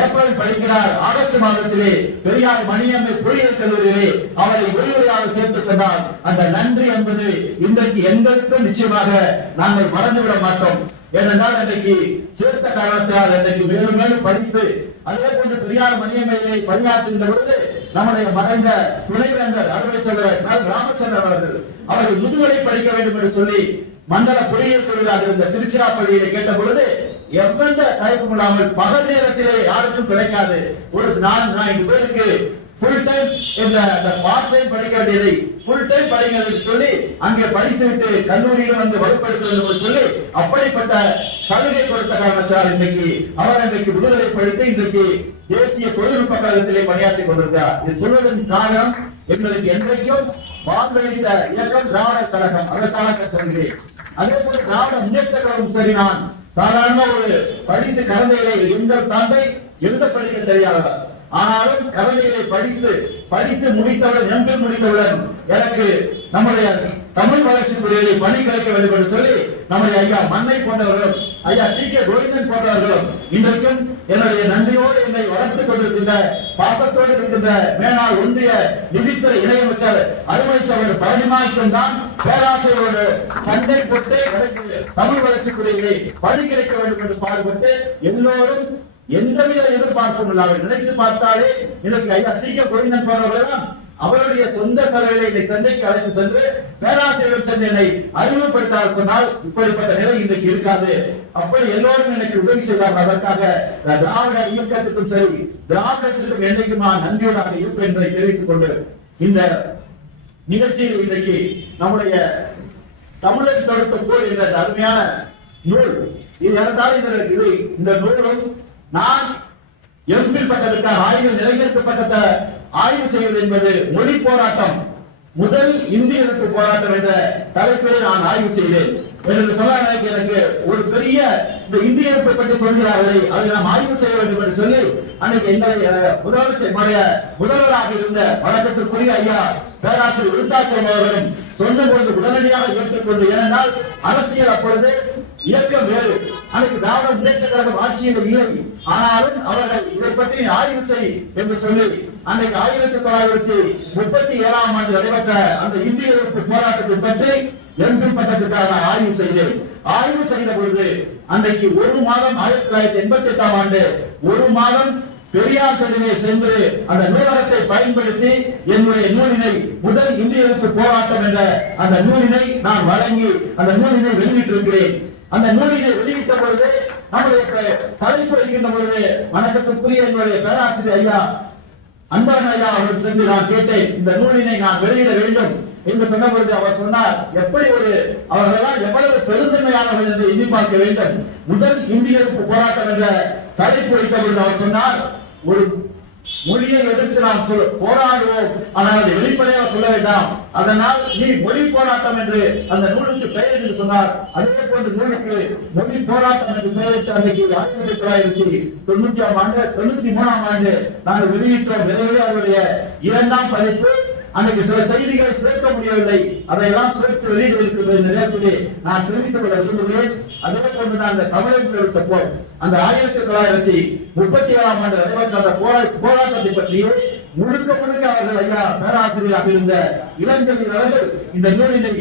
ஏப்ரல் படிக்கிறார். ஆகஸ்ட் மாதத்திலே பெரியார் மணியம்மை பொறியியல் கல்லூரியிலே அவரை ஒருவராக சேர்த்துக் கொண்டார். அந்த நன்றி என்பது இன்றைக்கு எங்களுக்கும் நிச்சயமாக நாங்கள் மறந்துவிட மாட்டோம். ஏனென்றால் இன்றைக்கு சேர்த்த காரணத்தால் இன்றைக்கு மேலும் மேலும் படித்து அதே போன்று பெரியார் மணியம்மையிலே பணியாற்றுகின்ற பொழுது நம்முடைய மறைந்த துணைவேந்தர் அறுவை சந்திரன் ராமச்சந்திரன் அவர்கள் முதுகலை படிக்க வேண்டும் என்று சொல்லி மண்டல பொறியியல் கல்லூரியாக இருந்த திருச்சிராப்பள்ளியிலே கேட்ட பொழுது எவ்வளவு தயக்கம் இல்லாமல் பகல் நேரத்திலே யாருக்கும் கிடைக்காது. ஒரு 4 பேருக்கு ஃபுல் டைம் என்ற பார்ட் டைம் படிக்க வேண்டியதை ஃபுல் டைம் படிக்கிறது சொல்லி அங்கே படித்துவிட்டு கல்லூரியில் வந்து வகுப்படுத்துவது சொல்லி அப்படிப்பட்ட சலுகை கொடுத்த காரணத்தால் இன்றைக்கு விடுதலை படித்து இன்றைக்கு தேசிய தொழில்நுட்ப கழகத்திலே பணியாற்றிக் கொண்டிருக்கிறார். இது சொல்வதன் காரணம் எங்களுக்கு என்றைக்கும் வாக்களித்த இயக்கம் திராவிட கழகம். அதற்காக சொல்கிறேன். அதே போல திராவிட முன்னேற்ற கழகம் சரி, நான் சாதாரண ஒரு படித்து கலந்தைகளை எங்கள் தந்தை எழுத படிக்க தெரியாதவர். ஆனாலும் கலந்தைகளை படித்து முடித்தவுடன் எம்பில் முடித்தவுடன் எனக்கு நம்முடைய தமிழ் வளர்ச்சி துறையை பணி கிடைக்க வேண்டும் என்று சொல்லி நம்முடைய ஐயா மண்ணை போன்றவர்களும் ஐயா டி.கே. கோவிந்தன் போன்றவர்களும் இன்றைக்கும் என்னுடைய நன்றியோடு என்னை வளர்த்துக் கொண்டிருக்கின்ற பாசத்தோடு இருக்கின்ற மேலாள் ஒன்றிய நிதித்துறை இணையமைச்சர் அருமைச்சவர் பழனிமாய்க்கும் தான் பேராசையோடு சண்டை போட்டு தமிழ் வளர்ச்சி துறையிலே பணி கிடைக்க வேண்டும் என்று பாடுபட்டு எல்லோரும் எந்தவித எதிர்பார்ப்பும் இல்லாமல் நினைத்து பார்த்தாலே எனக்கு ஐயா டி.கே. கோவிந்தன் போன்றவர்கள் அவருடைய சொந்த செலவிலை சந்தைக்கு அழைத்து சென்று பேராசிரியர் சென்று என்னை அறிமுகப்படுத்தால் சொன்னால் இப்படிப்பட்ட நிலை இன்றைக்கு இருக்காது. அப்படி எல்லோரும் எனக்கு உதவி செய்தார். அதற்காக திராவிட இயக்கத்துக்கும் சரி, திராவிடத்திற்கும் என்றைக்கும் நான் நன்றியோடாக இருப்பேன் என்பதை தெரிவித்துக் கொண்டு இந்த நிகழ்ச்சியில் இன்றைக்கு நம்முடைய தமிழர் தொடுத்த போர் என்ற அருமையான நூல் இது இந்த நூலும் நான் எம்பில் பட்டத்திற்காக ஆய்வு நிலைநிறுத்த பட்டத்தை ஆய்வு செய்வது என்பது மொழி போராட்டம், முதல் இந்திய எதிர்ப்பு போராட்டம் என்ற தலைப்பிலே நான் ஆய்வு செய்தேன் என்று சொல்ல எனக்கு ஒரு பெரிய இந்த இந்திய எதிர்ப்பை பற்றி சொல்கிறார்களே அதை நாம் ஆய்வு செய்ய வேண்டும் என்று சொல்லி அன்னைக்கு எங்களுடைய முதல்வராக இருந்த வழக்கத்திற்குரிய ஐயா பேராசிரியர் விருத்தாச்சலம் அவர்களும் சொன்ன பொழுது உடனடியாக ஏற்றுக்கொண்டு, ஏனென்றால் அரசியல் அப்பொழுது இயக்கம் வேறு, அன்னைக்கு திராவிட முன்னேற்ற கழகம் ஆட்சியில் இல்லை. ஆனாலும் அவர்கள் இதை பற்றி ஆய்வு செய் என்று சொல்லி அன்றைக்கு 1937ஆம் ஆண்டு நடைபெற்ற அந்த இந்திய எதிர்ப்பு போராட்டத்தை பற்றி எம்பில் பட்டத்திற்காக ஆய்வு செய்தேன். ஆய்வு செய்த பொழுது அன்றைக்கு ஒரு மாதம் 1988ஆம் ஆண்டு ஒரு மாதம் பெரியார் தெருவிலே சென்று அந்த நூலகத்தை பயன்படுத்தி என்னுடைய நூலினை முதல் இந்திய எதிர்ப்பு போராட்டம் என்ற அந்த நூலினை நான் வழங்கி அந்த நூலினை வெளியிட்டிருக்கிறேன். அந்த நூலினை வெளியிட்ட பொழுது நம்முடைய தலைப்பு வைக்கின்ற பொழுது வணக்கத்துக்குரிய என்னுடைய பேராசிரியர் ஐயா அன்பழகன் ஐயா அவர்கள் சென்று நான் கேட்டேன், இந்த நூலினை நான் வெளியிட வேண்டும் என்று சொன்ன பொழுது அவர் சொன்னார், எப்படி அவர்களெல்லாம் எவ்வளவு பெருந்தன்மையானவர்கள் என்று எண்ணி பார்க்க வேண்டும். முதல் இந்திய எதிர்ப்பு போராட்டம் என்ற தலைப்பு வைத்த பொழுது அவர் சொன்னார், ஒரு மொழியை எதிர்த்து நாம் போராடுவோம், ஆனால் அதை வெளிப்படையாக சொல்ல வேண்டாம், அதனால் நீ மொழி போராட்டம் என்று அந்த நூலுக்கு பெயர் என்று சொன்னார். அதே போன்ற நூலுக்கு மொழி போராட்டம் என்று பெயரிட்டு அன்றைக்கு 1993ஆம் ஆண்டு நாங்கள் வெளியிட்டோம். விரைவில் அவருடைய 2ஆம் பதிப்பு அன்றைக்கு சில செய்திகள் சேர்க்க முடியவில்லை, அதையெல்லாம் சேர்த்து வெளியிட்டிருக்கிற நேரத்திலே நான் தெரிவித்துக் கொள்ள விரும்புகிறேன். அதே போன்றுதான் அந்த தமிழகத்தில் எடுத்த போர், அந்த 1937ஆம் ஆண்டு நடைபெற்ற அந்த போராட்டத்தை பற்றியே முழுக்க அவர்கள் ஐயா பேராசிரியராக இருந்த இளஞ்செழியர்கள் இந்த நூலினை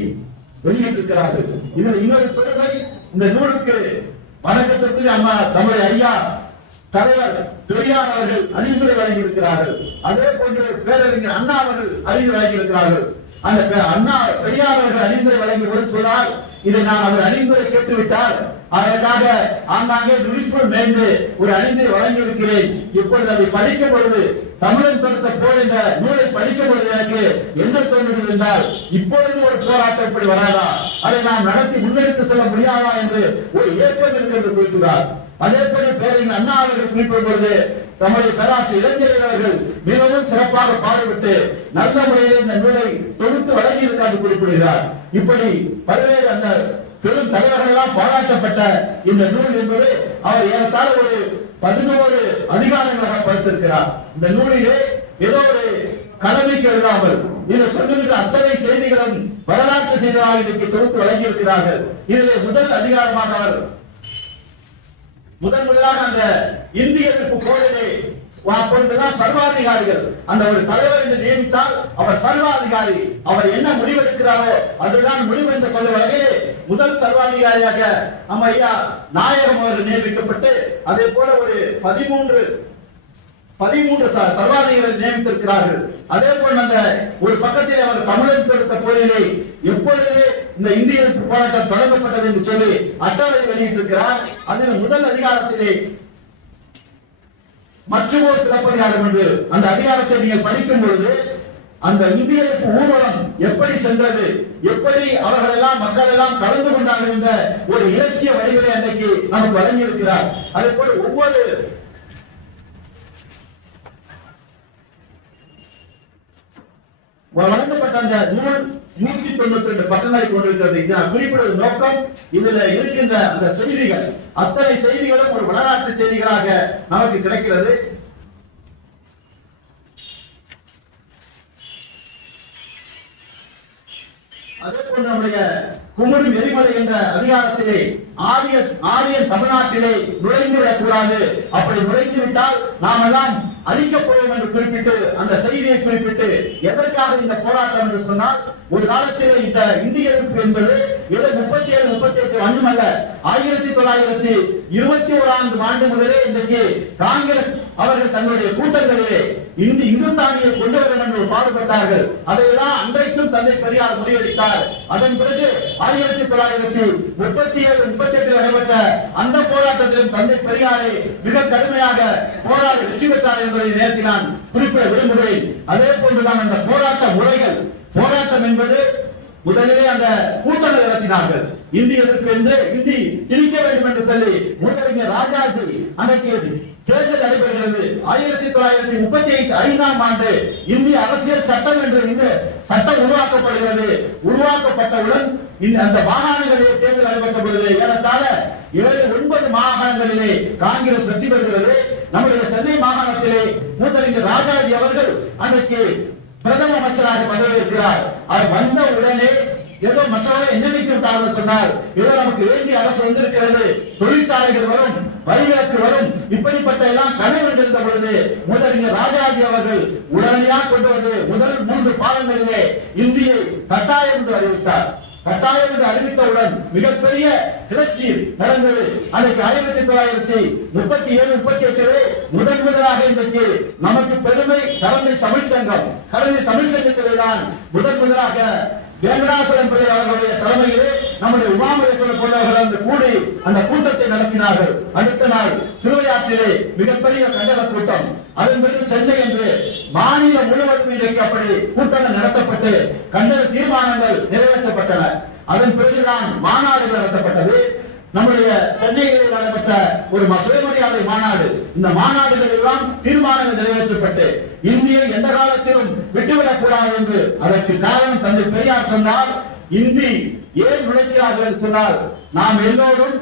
வெளியிட்டிருக்கிறார்கள். இதில் இன்னொரு பெருமை, இந்த நூலுக்கு வணக்கத்திற்கு அம்மா நம்முடைய ஐயா தலைவர் பெரியார் அவர்கள் அறிவுரை வழங்கியிருக்கிறார்கள். அதே போன்று பேரறிஞர் அண்ணா அவர்கள் அறிவுரை வழங்கியிருக்கிறார்கள். அந்த அண்ணா பெரியார் அவர்கள் அறிவுரை வழங்கி சொன்னால், இதை நான் அவர் அறிவுரை கேட்டுவிட்டால் அதற்காக ஆங்காங்கே விழிப்புணர்வு மேய்ந்து ஒரு அறிவுரை வழங்கி இருக்கிறேன். இப்பொழுது அதை படிக்கும் பொழுது, தமிழன் தொடுத்த போர் என்ற நூலை படிக்கும் பொழுது எனக்கு என்ன தோன்றுகிறது என்றால், இப்பொழுது ஒரு போராட்டம் இப்படி வராதா, அதை நாம் நடத்தி முன்னெடுத்து செல்ல முடியாதா என்று ஒரு ஏக்கம் இருக்கிறது குறிக்கிறார். அதே போல பேரறிஞர் அண்ணா அவர்கள் குறிப்பிடும் பொழுது, நம்முடைய பேராசிரியர் இளைஞர்கள் அவர்கள் மிகவும் சிறப்பாக பாடுபட்டு நல்ல முறையில் இந்த நூலை தொகுத்து வழங்கியிருக்காது குறிப்பிடுகிறார். இப்படி பல்வேறு அந்த பெரும் தலைவர்களால் பாராட்டப்பட்ட இந்த நூல் என்பது அவர் ஏறத்தாழ ஒரு 11 அதிகாரங்களாக படுத்திருக்கிறார். இந்த நூலிலே ஏதோ ஒரு கடமைக்கு எழுதாமல் இந்த சொல்லுகின்ற அத்தனை செய்திகளும் வரலாற்று செய்திகளாக இன்றைக்கு தொகுத்து வழங்கியிருக்கிறார்கள். இதிலே முதல் அதிகாரமாக அவர் முதலாக அந்த இந்திய எதிர்ப்பு போரிலே அப்பொழுதுதான் சர்வாதிகாரிகள், அந்த ஒரு தலைவர் என்று நியமித்தால் அவர் சர்வாதிகாரி, அவர் என்ன முடிவெடுக்கிறாரோ அதுதான் முடிவு என்று சொல்ல வகையில் முதல் சர்வாதிகாரியாக நம்ம ஐயா நாயகம் அவர்கள் நியமிக்கப்பட்டு, அதே போல ஒரு 13 சர்வாதிகாரிகள் நியமித்திருக்கிறார்கள். அதே போல அந்த ஒரு பக்கத்தில் அவர் தமிழன் தொடுத்த போரிலே எப்பொழுது இந்த இந்திய எதிர்ப்பு போராட்டம் தொடங்கப்பட்டது என்று சொல்லி அட்டவணை வெளியிட்டிருக்கிறார். அதில் முதல் அதிகாரத்திலே மற்றும் ஒரு சிறப்பதிகாரம் என்று அந்த அதிகாரத்தை நீங்கள் படிக்கும் பொழுது, அந்த இந்திய எதிர்ப்பு ஊர்வலம் எப்படி சென்றது, எப்படி அவர்கள் எல்லாம் மக்கள் எல்லாம் கலந்து கொண்டார்கள் என்ற ஒரு இலக்கிய வழிகளை அன்றைக்கு நமக்கு வழங்கியிருக்கிறார். அதே போல ஒவ்வொரு வழங்கப்பட்ட அந்த நூல் 192 பக்கங்களை கொண்டிருக்கிறது. இது நான் குறிப்பிடுவது நோக்கம், இதுல இருக்கின்ற அந்த செய்திகள் அத்தனை செய்திகளும் ஒரு வரலாற்று செய்திகளாக நமக்கு கிடைக்கிறது. அதே போன்று நம்முடைய குமரி எரிமலை என்ற அதிகாரத்திலே ஆரியன் தமிழ்நாட்டிலே நுழைந்து விடக்கூடாது, அப்படி நுழைந்து விட்டால் நாம் எல்லாம் அழிக்கப்படும் என்று குறிப்பிட்டு அந்த செய்தியை குறிப்பிட்டு, எதற்காக இந்த போராட்டம் என்று சொன்னால், ஒரு காலத்திலே இந்த இந்திய எதிர்ப்பு என்பது 37-38 ஆண்டுமல்ல, 1921 ஆண்டு முதலே இன்றைக்கு காங்கிரஸ் அவர்கள் தங்களுடைய கூட்டங்களிலே இந்துஸ்தானியை கொண்டு வர வேண்டும் பாடுபட்டார்கள். அதையெல்லாம் அன்றைக்கும் தந்தை பெரியார் முறியடித்தார். அதன் பிறகு 1937-38 நடைபெற்ற அந்த போராட்டத்திலும் தந்தை பெரியாரை மிக கடுமையாக போராடி வெற்றி பெற்றார் என்பதை நேரத்தில் நான் குறிப்பிட விரும்புகிறேன். அதே போன்றுதான் அந்த போராட்ட முறைகள். போராட்டம் என்பது முதலிலே அந்த கூட்டங்கள் நடத்தினார்கள். இந்திய எதிர்ப்பு என்று இந்தி திணிக்க வேண்டும் என்று சொல்லி முதலமைச்சர் ராஜாஜி அன்றைக்கு தேர்தல் நடைபெறுகிறது. 1935 ஆண்டு இந்திய அரசியல் சட்டம் என்று இந்த சட்டம் உருவாக்கப்படுகிறது. உருவாக்கப்பட்டவுடன் அந்த மாகாணங்களிலே தேர்தல் நடைபெற்ற பொழுது ஏறத்தாழ 7-9 மாகாணங்களிலே காங்கிரஸ் வெற்றி பெறுகிறது. நம்முடைய சென்னை மாகாணத்திலே முதலமைச்சர் ராஜாஜி அவர்கள் அன்றைக்கு பிரதம அமைச்சராக பதவியேற்கிறார். அவர் வந்த உடனே ஏதோ மற்றவரை என்ன நினைக்கிறார்கள் சொன்னார், ஏதோ நமக்கு வேண்டிய அரசு வந்திருக்கிறது, தொழிற்சாலைகள் வரும், வரிவிலக்கு வரும், இப்படிப்பட்ட எல்லாம் கனவு இருந்த பொழுது முதலமைச்சர் ராஜாஜி அவர்கள் உடனடியாக கொண்டு வந்து முதல் 3 பாதங்களிலே இந்தியை கட்டாயம் என்று அறிவித்தார். கட்டாயம் என்று அறிவித்தவுடன் மிகப்பெரிய கிளர்ச்சி நடந்தது. அன்றைக்கு 1937-38 முதலாக இன்றைக்கு நமக்கு பெருமை கரந்தை தமிழ்ச்சங்கம். கரந்தை தமிழ்ச்சங்கத்திலே தான் முதலாக வேங்கடாசலம் பிள்ளை அவர்களுடைய தலைமையிலே நம்முடைய உமாமகேஸ்வரர் போன்றவர்கள் அந்த கூடி அந்த கூட்டத்தை நடத்தினார்கள். அடுத்த நாள் திருவையாற்றிலே மிகப்பெரிய கண்டன கூட்டம். அதன் பிறகு சென்னை என்று மாநிலம் முழுவதும் இன்றைக்கு அப்படி கூட்டங்கள் நடத்தப்பட்டு கண்டன தீர்மானங்கள் நிறைவேற்றப்பட்டன. அதன் பிறகுதான் மாநாடுகள் நடத்தப்பட்டது. நம்முடைய சென்னையில் நடைபெற்ற ஒரு சுயமரியாதை மாநாடு. இந்த மாநாடுகள் எல்லாம் தீர்மானங்கள் நிறைவேற்றப்பட்டு இந்தியை எந்த காலத்திலும் விட்டுவிடக் கூடாது என்று அதற்கு காரணம் தந்தை பெரியார் சொன்னார். இந்தி ஏன் நுழைக்கிறார்கள் என்று சொன்னால், நாம் எல்லோரும்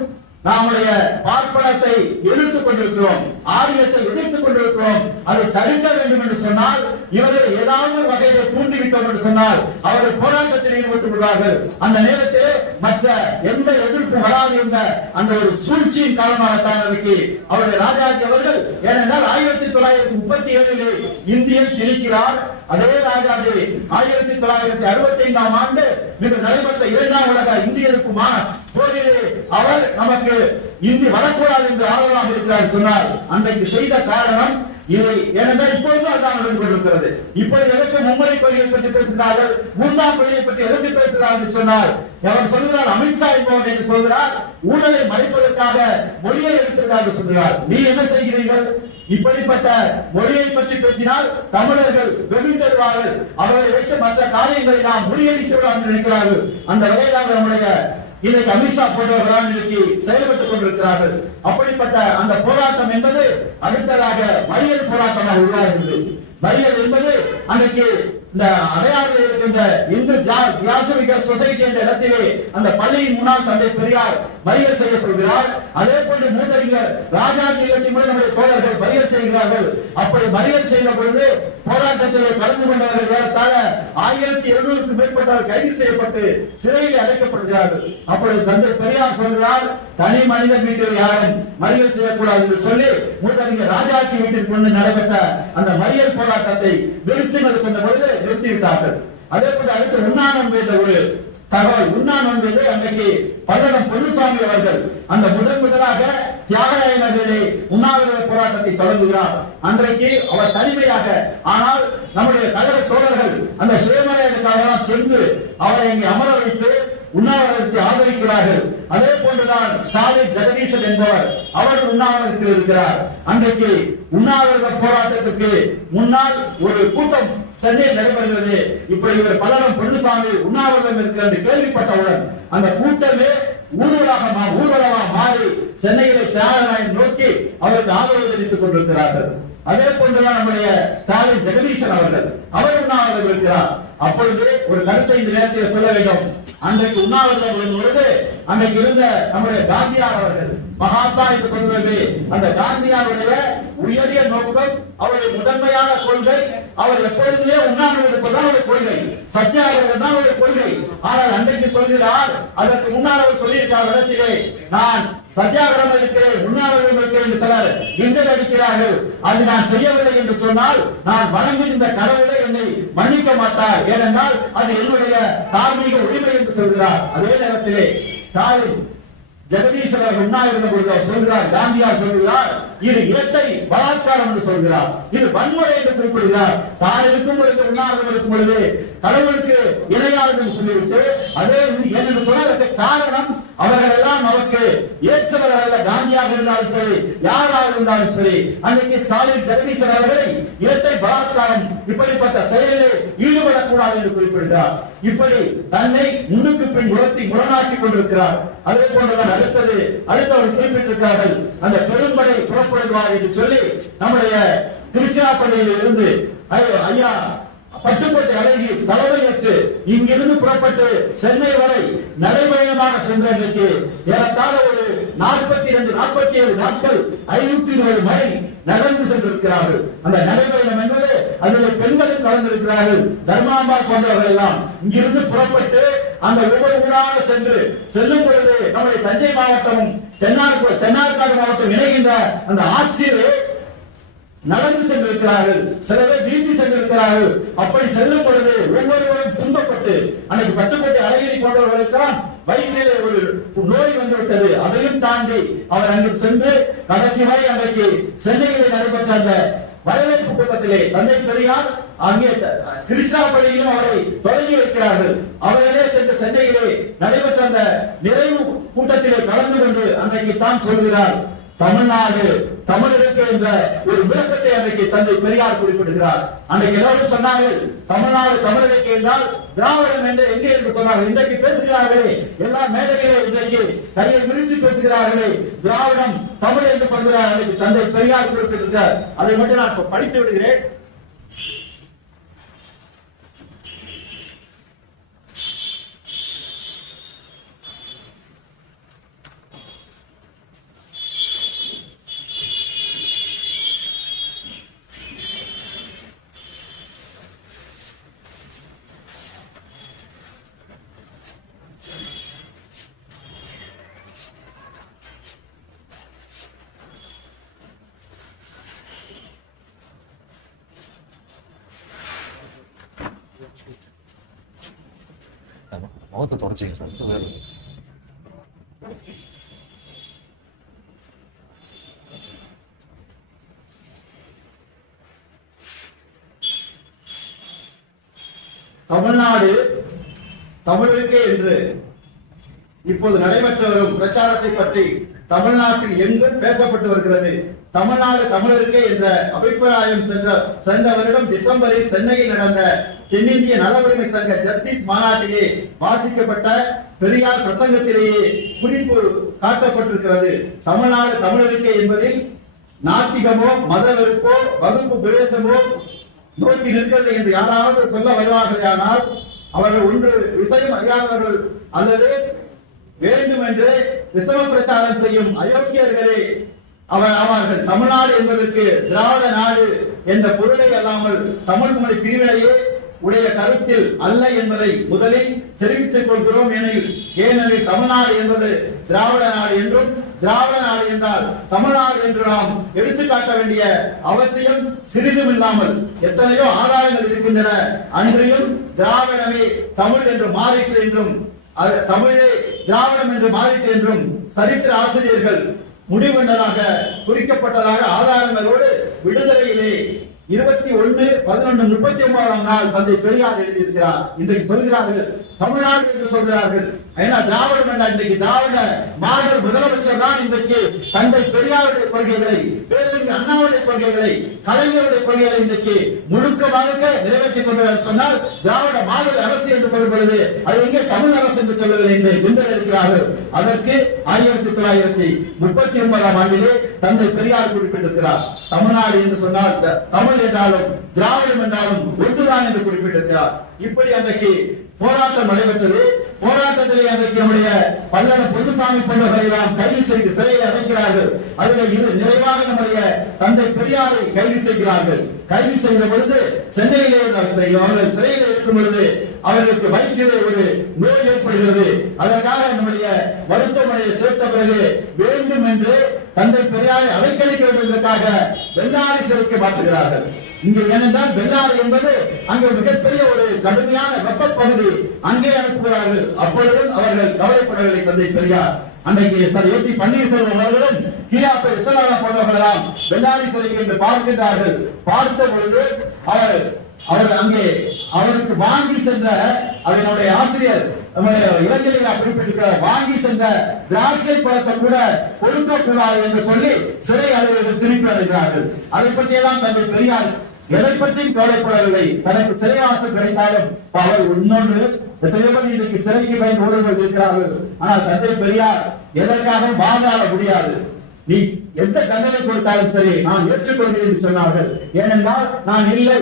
நம்முடைய பார்ப்பனத்தை எதிர்த்துக் கொண்டிருக்கிறோம், ஆரியத்தை எதிர்த்துக் கொண்டிருக்கிறோம். அதை தடுக்க வேண்டும் என்று சொன்னால், இவர்கள் ஏதாவது வகையை தூண்டிவிட்டோம் என்று சொன்னால் அவர்கள் போராட்டத்தில் ஈடுபட்டு விடுவார்கள். அந்த நேரத்தில் மற்ற எந்த எதிர்ப்பு வராது என்ற அந்த ஒரு சூழ்ச்சியின் காரணமாகத்தான் இருக்கு அவருடைய ராஜாஜி அவர்கள். ஏனென்றால் 1937 இந்தியை திணிக்கிறார். அதே ராஜாஜி 1965 ஆண்டு நடைபெற்ற 2ஆம் உலக இந்திய எதிர்ப்பு போரிலே அவர் நமக்கு இந்தி வரக்கூடாது என்று ஆதரவாக இருக்கிறார் சொன்னால் அன்றைக்கு செய்த காரணம் இதை ஏனென்றால் இப்பொழுது அதுதான் நடந்து கொண்டிருக்கிறது. இப்பொழுது எதற்கு மும்மொழி கொள்கையை பற்றி பேசுகிறார்கள், மூன்றாம் மொழியை பற்றி எதற்கு பேசுகிறார்கள் என்று சொன்னால், அவர் சொல்கிறார், அமித்ஷா என்பவர் என்று சொல்கிறார், ஊழலை மறைப்பதற்காக மொழியை எடுத்திருக்கிறார் என்று சொல்கிறார். நீ என்ன செய்கிறீர்கள்? இப்படிப்பட்ட மொழியை பற்றி பேசினால் தமிழர்கள் வெகுண்டருவார்கள், அவர்களை வைத்து மற்ற காரியங்களை நாம் முறியடித்து விடலாம் என்று நினைக்கிறார்கள். அந்த வகையிலாக நம்முடைய இன்னைக்கு அமித்ஷா போன்றவர்கள் இன்னைக்கு செயல்பட்டுக் கொண்டிருக்கிறார்கள். அப்படிப்பட்ட அந்த போராட்டம் என்பது அடுத்ததாக மறியல் போராட்டமாக உருவாகிறது. மறியல் என்பது அன்றைக்கு இந்த அடையாறில் இருக்கின்ற இந்து தியாசமிகர் சொசைட்டி என்ற இடத்திலே அந்த பள்ளியின் முன்னாள் தந்தை பெரியார் மறியல் செய்ய சொல்கிறார். அதே போன்று மூதறிஞர் ராஜாஜி இல்லத்தின் மூலம் நம்முடைய தோழர்கள் மறியல் செய்கிறார்கள். அப்படி மறியல் செய்த பொழுது போராட்டத்திலே கலந்து கொண்டவர்கள் ஏறத்தாழ 1200க்கும் மேற்பட்டவர்கள் கைது செய்யப்பட்டு சிறையில் அடைக்கப்படுகிறார்கள். அப்பொழுது தந்தை பெரியார் சொல்கிறார், தனி மனிதன் வீட்டில் யாரும் மறியல் செய்யக்கூடாது என்று சொல்லி மூதறிஞர் ராஜாஜி வீட்டில் கொண்டு நடைபெற்ற அந்த மறியல் போராட்டத்தை நிறுத்துங்கள் சொன்ன பொழுது நிறுத்திவிட்டார்கள். அதே போன்று அடுத்து உண்ணாநோன்பு என்ற ஒரு தகவல். உண்ணாநோன்பு அன்றைக்கு பல்லடம் பொன்னுசாமி அவர்கள் அந்த முதலாக தியாகராய நகரிலே உண்ணாவிரத போராட்டத்தை தொடங்குகிறார். அன்றைக்கு அவர் தனிமையாக, ஆனால் நம்முடைய கழக தோழர்கள் அந்த சுயமரியாதைக்காக சென்று அவரை இங்கே அமர வைத்து உண்ணாவிரதத்தை ஆதரிக்கிறார்கள். அதே போன்றுதான் ஸ்டாலின் ஜெகதீசன் என்பவர் அவர் உண்ணாவிரதத்தில் இருக்கிறார். அன்றைக்கு உண்ணாவிரத போராட்டத்திற்கு முன்னால் ஒரு கூட்டம் சென்னையில் நடைபெறுகிறது. இப்படி இவர் பல்லடம் பொன்னுசாமி உண்ணாவிரதம் இருக்கிறது கேள்விப்பட்டவுடன் அந்த கூட்டமே ஊர்வலமாக மாறி சென்னையிலே தியாகராயன் நோக்கி அவருக்கு ஆதரவு தெரிவித்துக் கொண்டிருக்கிறார்கள். அதே போன்றுதான் நம்முடைய ஸ்டாலின் ஜெகதீசன் அவர்கள் அவர் உண்ணாவிரதம் இருக்கிறார். அப்பொழுது ஒரு கருத்தை இந்த நேரத்தில் சொல்ல வேண்டும். அன்றைக்கு உண்ணாவிரதம் பொழுது அன்றைக்கு இருந்த நம்முடைய காந்தியார் அவர்கள் மகாத்மா என்று சொல்வது அந்த காந்தியாருடைய உயரிய நோக்கம், அவருடைய முதன்மையான கொள்கை, அவர் எப்பொழுதுமே உண்ணாவிரதம் இருப்பதுதான் அவருடைய கொள்கை, சத்தியாகிரகம் தான் அவருடைய கொள்கை. ஆனால் அன்றைக்கு சொல்கிறார், அதற்கு முன்னால் அவர் சொல்லியிருக்கார் இடத்திலே, நான் சத்தியாகிரகம் இருக்கிறேன், உண்ணாவிரதம் இருக்கிறேன் என்று சிலர் கிண்டல் அடிக்கிறார்கள். அது நான் செய்யவில்லை என்று சொன்னால் நான் வணங்குகின்ற கடவுளை என்னை மன்னிக்க மாட்டார், ஏனென்றால் அது என்னுடைய தார்மீக உரிமை என்று சொல்கிறார். அதே நேரத்திலே ஸ்டாலின் ஜெகதீசன் உண்ணாவிரதம் பொழுது சொல்கிறார், காந்தியார் சொல்கிறார், இது இரட்டை பலாத்காரம் என்று சொல்கிறார், இது வன்முறை என்று குறிப்பிடுகிறார். தான் இருக்கும் பொழுது உண்ணாவிரதம் இருக்கும் பொழுது கடவுளுக்கு இணையாது என்று சொல்லிவிட்டு அதே என்று சொன்னதற்கு காரணம் அவர்கள் எல்லாம் நமக்கு ஏற்றவர்கள், காந்தியாக இருந்தாலும் சரி யாராக இருந்தாலும் சரி. அன்றைக்கு ஸ்டாலின் ஜெகதீசன் அவர்களை இரட்டை பலாத்காரம் இப்படிப்பட்ட செயலிலே ஈடுபடக்கூடாது என்று குறிப்பிடுகிறார். இப்படி தன்னை முன்னுக்கு பின் முரணாக்கி கொண்டிருக்கிறார். அதே போன்றுதான் அடுத்தவர்கள் குறிப்பிட்டிருக்கிறார்கள், அந்த பெரும்படை புறப்படுவார் என்று சொல்லி நம்முடைய திருச்சிராப்பள்ளியில் இருந்து ஐயா பட்டுக்கோட்டை அழகி தலைமையேற்று இங்கிருந்து புறப்பட்டு சென்னை வரை நடைபயணமாக சென்றதற்கு ஏறத்தாழ ஒரு 47 நாட்கள் 520 மைல் நடந்து சென்றிருக்கிறார்கள். அந்த நடைபயணம் என்பது அதில் பெண்களும் கலந்திருக்கிறார்கள். தர்மாம்பா போன்றவர்கள் எல்லாம் இங்கிருந்து புறப்பட்டு அந்த ஒவ்வொரு ஊராக செல்லும் பொழுது நம்முடைய தஞ்சை மாவட்டமும் தென்னார்காடு மாவட்டம் இணைகின்ற அந்த ஆட்சியிலே நடந்து சென்றிருக்கிறார்கள். சில பேர் வீட்டி சென்றிருக்கிறார்கள். அப்படி செல்லும் பொழுது ஒவ்வொருவரும் துன்பப்பட்டு அன்னைக்கு பட்டுக்கோட்டை அழகிரி போன்றவர்களுக்கெல்லாம் வயிற்றிலே ஒரு நோய் வந்துவிட்டது. அதையும் தாண்டி அவர் அங்கு சென்று கடைசி வரை அன்றைக்கு சென்னையிலே நடைபெற்ற அந்த வரவேற்பு கூட்டத்திலே தந்தை பெரியார் அங்கே திருச்சிராப்பள்ளியிலும் அவரை தொடங்கி வைக்கிறார்கள். அவர்களே சென்று சென்னையிலே நடைபெற்ற அந்த நிறைவு கூட்டத்திலே கலந்து கொண்டு அன்றைக்கு தான் சொல்கிறார், தமிழ்நாடு தமிழருக்கு என்ற ஒரு விளக்கத்தை அன்றைக்கு தந்தை பெரியார் குறிப்பிடுகிறார். அன்றைக்கு எல்லாரும் சொன்னார்கள், தமிழ்நாடு தமிழருக்கு என்றால் திராவிடம் என்று எங்கே என்று சொன்னார்கள். இன்றைக்கு பேசுகிறார்களே எல்லா மேடைகளே இன்றைக்கு கையை விரித்து பேசுகிறார்களே திராவிடம் தமிழ் என்று சொல்கிறார். அன்றைக்கு தந்தை பெரியார் குறிப்பிட்டிருக்கிறார். அதை மட்டும் நான் படித்து விடுகிறேன். முகத்தை தொடச்சிங்க சார். வேறு தமிழ்நாடு தமிழருக்கே என்று இப்போது நடைபெற்று வரும் பிரச்சாரத்தை பற்றி தமிழ்நாட்டில் எங்கும் பேசப்பட்டு வருகிறது. தமிழ்நாடு தமிழருக்கே என்ற அபிப்பிராயம் சென்ற வருடம் டிசம்பரில் சென்னையில் நடந்த தென்னிந்திய நல உரிமை சங்க ஜஸ்டிஸ் மாநாட்டிலே வாசிக்கப்பட்ட பெரியார் பிரசங்கத்திலேயே குறிப்பு காட்டப்பட்டிருக்கிறது. தமிழ்நாடு தமிழருக்கே என்பதில் நாத்திகமோ மத வெறுப்போ வகுப்பு பிரவேசமோ நோக்கி நிற்கிறது என்று யாராவது சொல்ல வருவார்களானால் அவர்கள் ஒன்று விஷயம் அறியாதவர்கள் அல்லது வேண்டுமென்று விஷம பிரச்சாரம் செய்யும் அயோக்கியர்களே அவர்கள். தமிழ்நாடு என்பதற்கு திராவிட நாடு என்ற பொருளை அல்லாமல் தமிழ் மொழி பிரிவினையே உடைய கருத்தில் அல்ல என்பதை முதலில் தெரிவித்துக் கொள்கிறோம். ஏனெனில் தமிழ்நாடு என்பது திராவிட நாடு என்றும் திராவிட நாடு என்றால் தமிழ்நாடு என்று நாம் எடுத்துக்காட்ட வேண்டிய அவசியம் சிறிதும் இல்லாமல் எத்தனையோ ஆதாரங்கள் இருக்கின்றன. அன்றையும் திராவிடமே தமிழ் என்று மாறிற்று என்றும் தமிழே திராவிடம் என்று மாறிற்று என்றும் சரித்திர ஆசிரியர்கள் முடிவென்றதாக குறிக்கப்பட்டதாக ஆதாரங்களோடு விடுதலையிலே 21/11/39 நாள் தந்தை பெரியார் எழுதியிருக்கிறார். இன்றைக்கு சொல்கிறார்கள் தமிழ்நாடு என்று சொல்கிறார்கள். ஏன்னா திராவிடம் என்றால் இன்றைக்கு திராவிட மாடல் முதலமைச்சர் தான் இன்றைக்கு தந்தை பெரியாருடைய கொள்கைகளை, பேரறிஞர் அண்ணாவுடைய கொள்கைகளை, கலைஞருடைய கொள்கைகளை இன்றைக்கு முழுக்க நிறைவேற்றிக் கொண்டு சொன்னால் திராவிட மாடல் அரசு என்று சொல்வது அது எங்கே தமிழ் அரசு என்று சொல்லவில்லை என்று விந்தல் இருக்கிறார்கள். அதற்கு 1939 ஆண்டிலே தந்தை பெரியார் குறிப்பிட்டிருக்கிறார். தமிழ்நாடு என்று சொன்னால் தமிழ் என்றாலும் திராவிடம் என்றாலும் ஒன்றுதான் என்று குறிப்பிட்டிருக்கிறார். இப்படி அன்றைக்கு போராட்டம் நடைபெற்றது. போராட்டத்திலே அன்றைக்கு நம்முடைய பல்லன பொன்னுசாமி போன்றவர்களெல்லாம் கைது செய்து சிறையில் அடைக்கிறார்கள். அதில் நிறைவாக நம்முடைய தந்தை பெரியாரை கைது செய்கிறார்கள். கைது செய்த பொழுது சென்னையிலே அவர்கள் சிறையில் இருக்கும் பொழுது அவர்களுக்கு வயிற்றிலே ஒரு நோய் ஏற்படுகிறது. அதற்காக நம்முடைய மருத்துவமனையை சேர்த்த பிறகு வேண்டும் என்று தந்தை பெரியாரை அலைக்கழிக்க வேண்டும் என்பதற்காக வெள்ளாரி சிறைக்கு மாற்றுகிறார்கள். இங்கு ஏனென்றால் வெள்ளாறு என்பது அங்கு மிகப்பெரிய ஒரு கடுமையான வெப்ப பகுதி, அங்கே அனுப்புகிறார்கள். அப்பொழுதும் அவர்கள் கவலைப்படவில்லை தந்தை பெரியார். அன்றைக்கு ஏ.டி. பன்னீர்செல்வம் அவர்களும் கியாப்பை விஸ்வநாதா போன்றவர்களாம் வெள்ளாரி சிறைக்கு என்று பார்க்கின்றார்கள். பார்த்த பொழுது அவர் அங்கே அவருக்கு வாங்கி சென்ற அதனுடைய ஆசிரியர் இலங்கையில குறிப்பிட்டிருக்கிறார், வாங்கி சென்ற திராட்சை பழத்தை கூட கொடுக்க கூடாது என்று சொல்லி சிறை அலுவலர்கள் திருப்பி அடைகிறார்கள். அதை பற்றியெல்லாம் தந்தை பெரியார் எதை பற்றியும் கவலைப்படவில்லை. தனக்கு சிறைவாசம் கிடைத்தாலும் அவர் இன்னொன்று எத்தனையோ பேர் இன்றைக்கு சிறைக்கு பயந்து ஓடுகள் இருக்கிறார்கள். ஆனால் தந்தை பெரியார் எதற்காக வாதாட முடியாது. நீ எந்த தண்டனை கொடுத்தாலும் சரி நான் ஏற்றுக்கொள்கிறேன் என்று சொன்னார்கள். ஏனென்றால் நான் இல்லை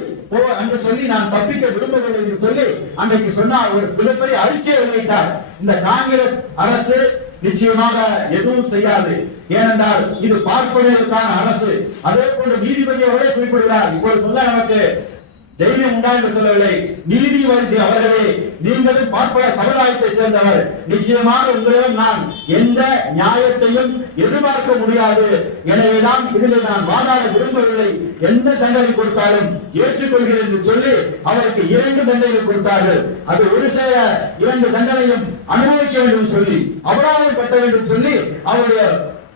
என்று சொல்லி நான் தப்பிக்க விரும்பவில்லை என்று சொல்லி அன்றைக்கு சொன்னார். ஒரு மிகப்பெரிய அறிக்கையை வெளியிட்டார். இந்த காங்கிரஸ் அரசு நிச்சயமாக எதுவும் செய்யாது, ஏனென்றால் இது பார்ப்பனர்களுக்கான அரசு. அதே போன்று நீதிபதி அவர்களே குறிப்பிடுகிறார். இப்போது சொல்ல நமக்கு தைரியம் உண்டா என்று சொல்லவில்லை. நீதிபதி அவர்களே, நீங்களும் பார்ப்பன சமுதாயத்தை சேர்ந்தவர், நிச்சயமாக உங்களிடம் நான் எந்த நியாயத்தையும் எதிர்பார்க்க முடியாது. எனவேதான் இதில் நான் வாதாட விரும்பவில்லை. எந்த தண்டனை கொடுத்தாலும் ஏற்றுக்கொள்கிறேன் என்று சொல்லி அவருக்கு 2 தண்டனை கொடுத்தார்கள். அது ஒரு சேர 2 தண்டனையும் அனுபவிக்க வேண்டும் சொல்லி அபராதம் கட்ட வேண்டும் சொல்லி அவருடைய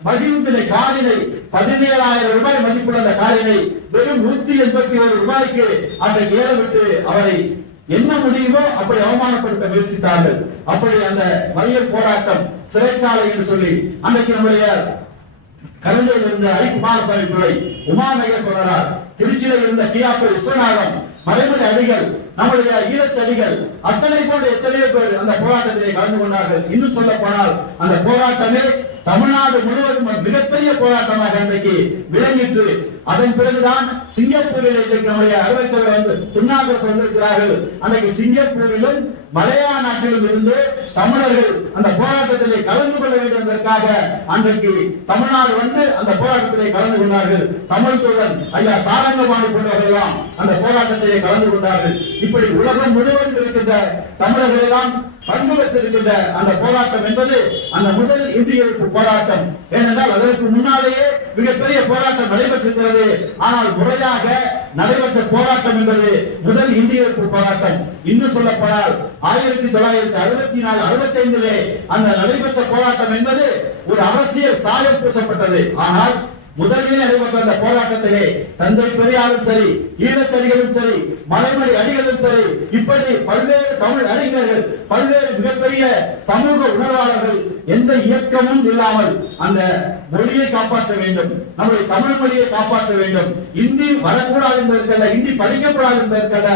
மகிழ்ந்தினை காரினை 17,000 ரூபாய் மதிப்புள்ள அந்த காரினை வெறும் 181 ரூபாய்க்கு அன்றைக்கு ஏறவிட்டு அவரை என்ன முடியுமோ அப்படி அவமானப்படுத்த முயற்சித்தார்கள். அப்படி அந்த மறியல் போராட்டம் சிறைச்சாலை என்று சொல்லி அன்றைக்கு நம்முடைய கருணையில் இருந்த ஐ. குமாரசாமி பிள்ளை, உமாநகர் சொல்றார், திருச்சியில இருந்த கியாப்பை விஸ்வநாதம், மறைமலை அடிகள், நம்முடைய ஈழத்தடிகள் அத்தனை போன்ற எத்தனையோ பேர் அந்த போராட்டத்திலே கலந்து கொண்டார்கள். இன்னும் சொல்ல போனால் அந்த போராட்டமே தமிழ்நாடு முழுவதும் மிகப்பெரிய போராட்டமாக இன்றைக்கு விளங்கிற்று. அதன் பிறகுதான் சிங்கப்பூரில் இன்றைக்கு நம்முடைய அறிவிச்சவர் துன்னாகரசு வந்திருக்கிறார்கள். அன்றைக்கு சிங்கப்பூரிலும் மலையா நாட்டிலும் இருந்து தமிழர்கள் அந்த போராட்டத்திலே கலந்து கொள்ள வேண்டும் என்பதற்காக அன்றைக்கு தமிழ்நாடு வந்து அந்த போராட்டத்திலே கலந்து கொண்டார்கள். தமிழ் தூதன் ஐயா சாரங்கபாணி போன்றவர்களெல்லாம் அந்த போராட்டத்திலே கலந்து கொண்டார்கள். இப்படி உலகம் முழுவதும் இருக்கின்ற தமிழர்கள் எல்லாம் பங்கு பெற்றிருக்கின்ற அந்த போராட்டம் என்பது அந்த முதல் இந்திய எதிர்ப்பு போராட்டம். ஏனென்றால் அதற்கு முன்னாலேயே மிகப்பெரிய போராட்டம் நடைபெற்றிருக்கிறது. ஆனால் முறையாக நடைபெற்ற போராட்டம் என்பது முதல் இந்திய எதிர்ப்பு போராட்டம். இன்னும் சொல்ல போனால் 1964-65 அந்த நடைபெற்ற போராட்டம் என்பது ஒரு அரசியல் சாயம் பூசப்பட்டது. ஆனால் முதலில் நடைபெற்ற அந்த போராட்டத்திலே தந்தை பெரியாரும் சரி, ஈழத்தடிகளும் சரி, மலைமலை அடிகளும் சரி, இப்படி பல்வேறு தமிழ் அறிஞர்கள், பல்வேறு மிகப்பெரிய சமூக உணர்வாளர்கள் எந்த இயக்கமும் இல்லாமல் அந்த மொழியை காப்பாற்ற வேண்டும், நம்முடைய தமிழ் மொழியை காப்பாற்ற வேண்டும், இந்தி வரக்கூடாது என்பதற்காக, இந்தி படிக்கக்கூடாது என்பதற்காக,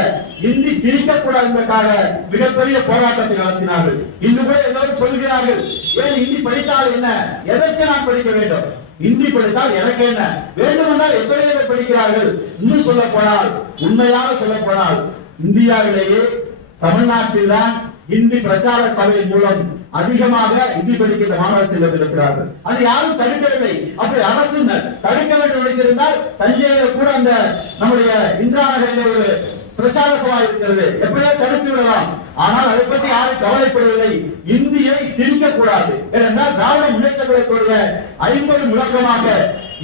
இந்தி திணிக்கக்கூடாது என்பதற்காக மிகப்பெரிய போராட்டத்தை நடத்தினார்கள். இன்று கூட எல்லோரும் சொல்கிறார்கள், ஏன் இந்தி படித்தால் என்ன, எதற்கு நான் படிக்க வேண்டும், இந்தி படித்தால் எனக்கு என்ன, வேண்டுமென்றால் எத்தனை பேர் படிக்கிறார்கள். இன்னும் சொல்ல போனால், உண்மையாக சொல்ல போனால், இந்தியாவிலேயே தமிழ்நாட்டில் தான் இந்தி பிரச்சார சபையின் மூலம் அதிகமாக இந்தி படிக்கின்ற மாணவர் செல்வம் இருக்கிறார்கள். அது யாரும் தடுக்கவில்லை. அப்படி அரசு தடுக்க வேண்டும் நினைத்திருந்தால் தஞ்சையில் கூட அந்த நம்முடைய இந்திரா நகரில் ஒரு பிரச்சார சபை இருக்கிறது, எப்படியோ தடுத்து விடலாம். ஆனால் அதை பற்றி யாரும் கவலைப்படவில்லை. இந்தியை திணிக்க கூடாது. ஏனென்றால் திராவிட முன்னேற்ற கழகத்துடைய 50 முழக்கமாக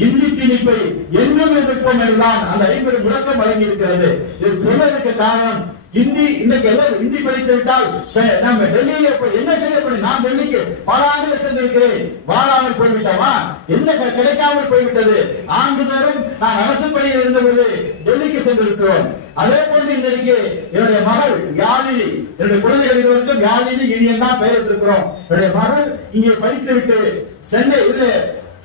இந்தி திணிப்பை என்றும் எதிர்ப்போம் என்றுதான் அந்த 50 முழக்கம் வழங்கி இருக்கிறது. இது சொன்னதற்கு காரணம், இந்தி இன்னைக்கு எல்லாம் இந்தி படித்து விட்டால் நம்ம டெல்லியில என்ன செய்யப்படும், நான் டெல்லிக்கு பல ஆண்டுகள் சென்றிருக்கிறேன், வாழாமல் போய்விட்டோமா, என்ன கிடைக்காமல் போய்விட்டது. ஆண்டுதோறும் நான் அரசு பணியில் இருந்தபோது டெல்லிக்கு சென்றிருக்கிறோம். அதே போன்று இன்றைக்கு என்னுடைய மகள் யாழினி, என்னுடைய குழந்தைகள் இருவருக்கும் யாழினி இனியன் தான் பெயர் இருக்கிறோம். என்னுடைய மகள் இங்கே படித்து விட்டு சென்னை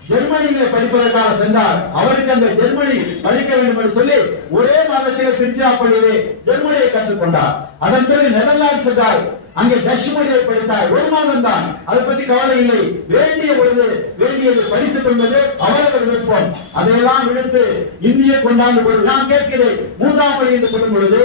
ஜெர்மனியிலே படிப்பதற்காக சென்றார். அவருக்கு அந்த ஜெர்மனி படிக்க வேண்டும் என்று சொல்லி ஒரே மாதத்திலே திருச்சிராப்பள்ளியிலே ஜெர்மனியை கற்றுக்கொண்டார். அதன் பிறகு நெதர்லாந்து சென்றார், அங்கே டச் மொழியை படித்தார். 1 மாதம் தான், அதை பற்றி கவலை இல்லை. வேண்டிய பொழுது வேண்டியது படித்துக் கொள்வது அவரவர் விருப்பம். அதையெல்லாம் விடுத்து இந்தியை கொண்டாடும் பொழுது நான் கேட்கிறேன், 3ஆம் மொழி என்று சொல்லும் பொழுது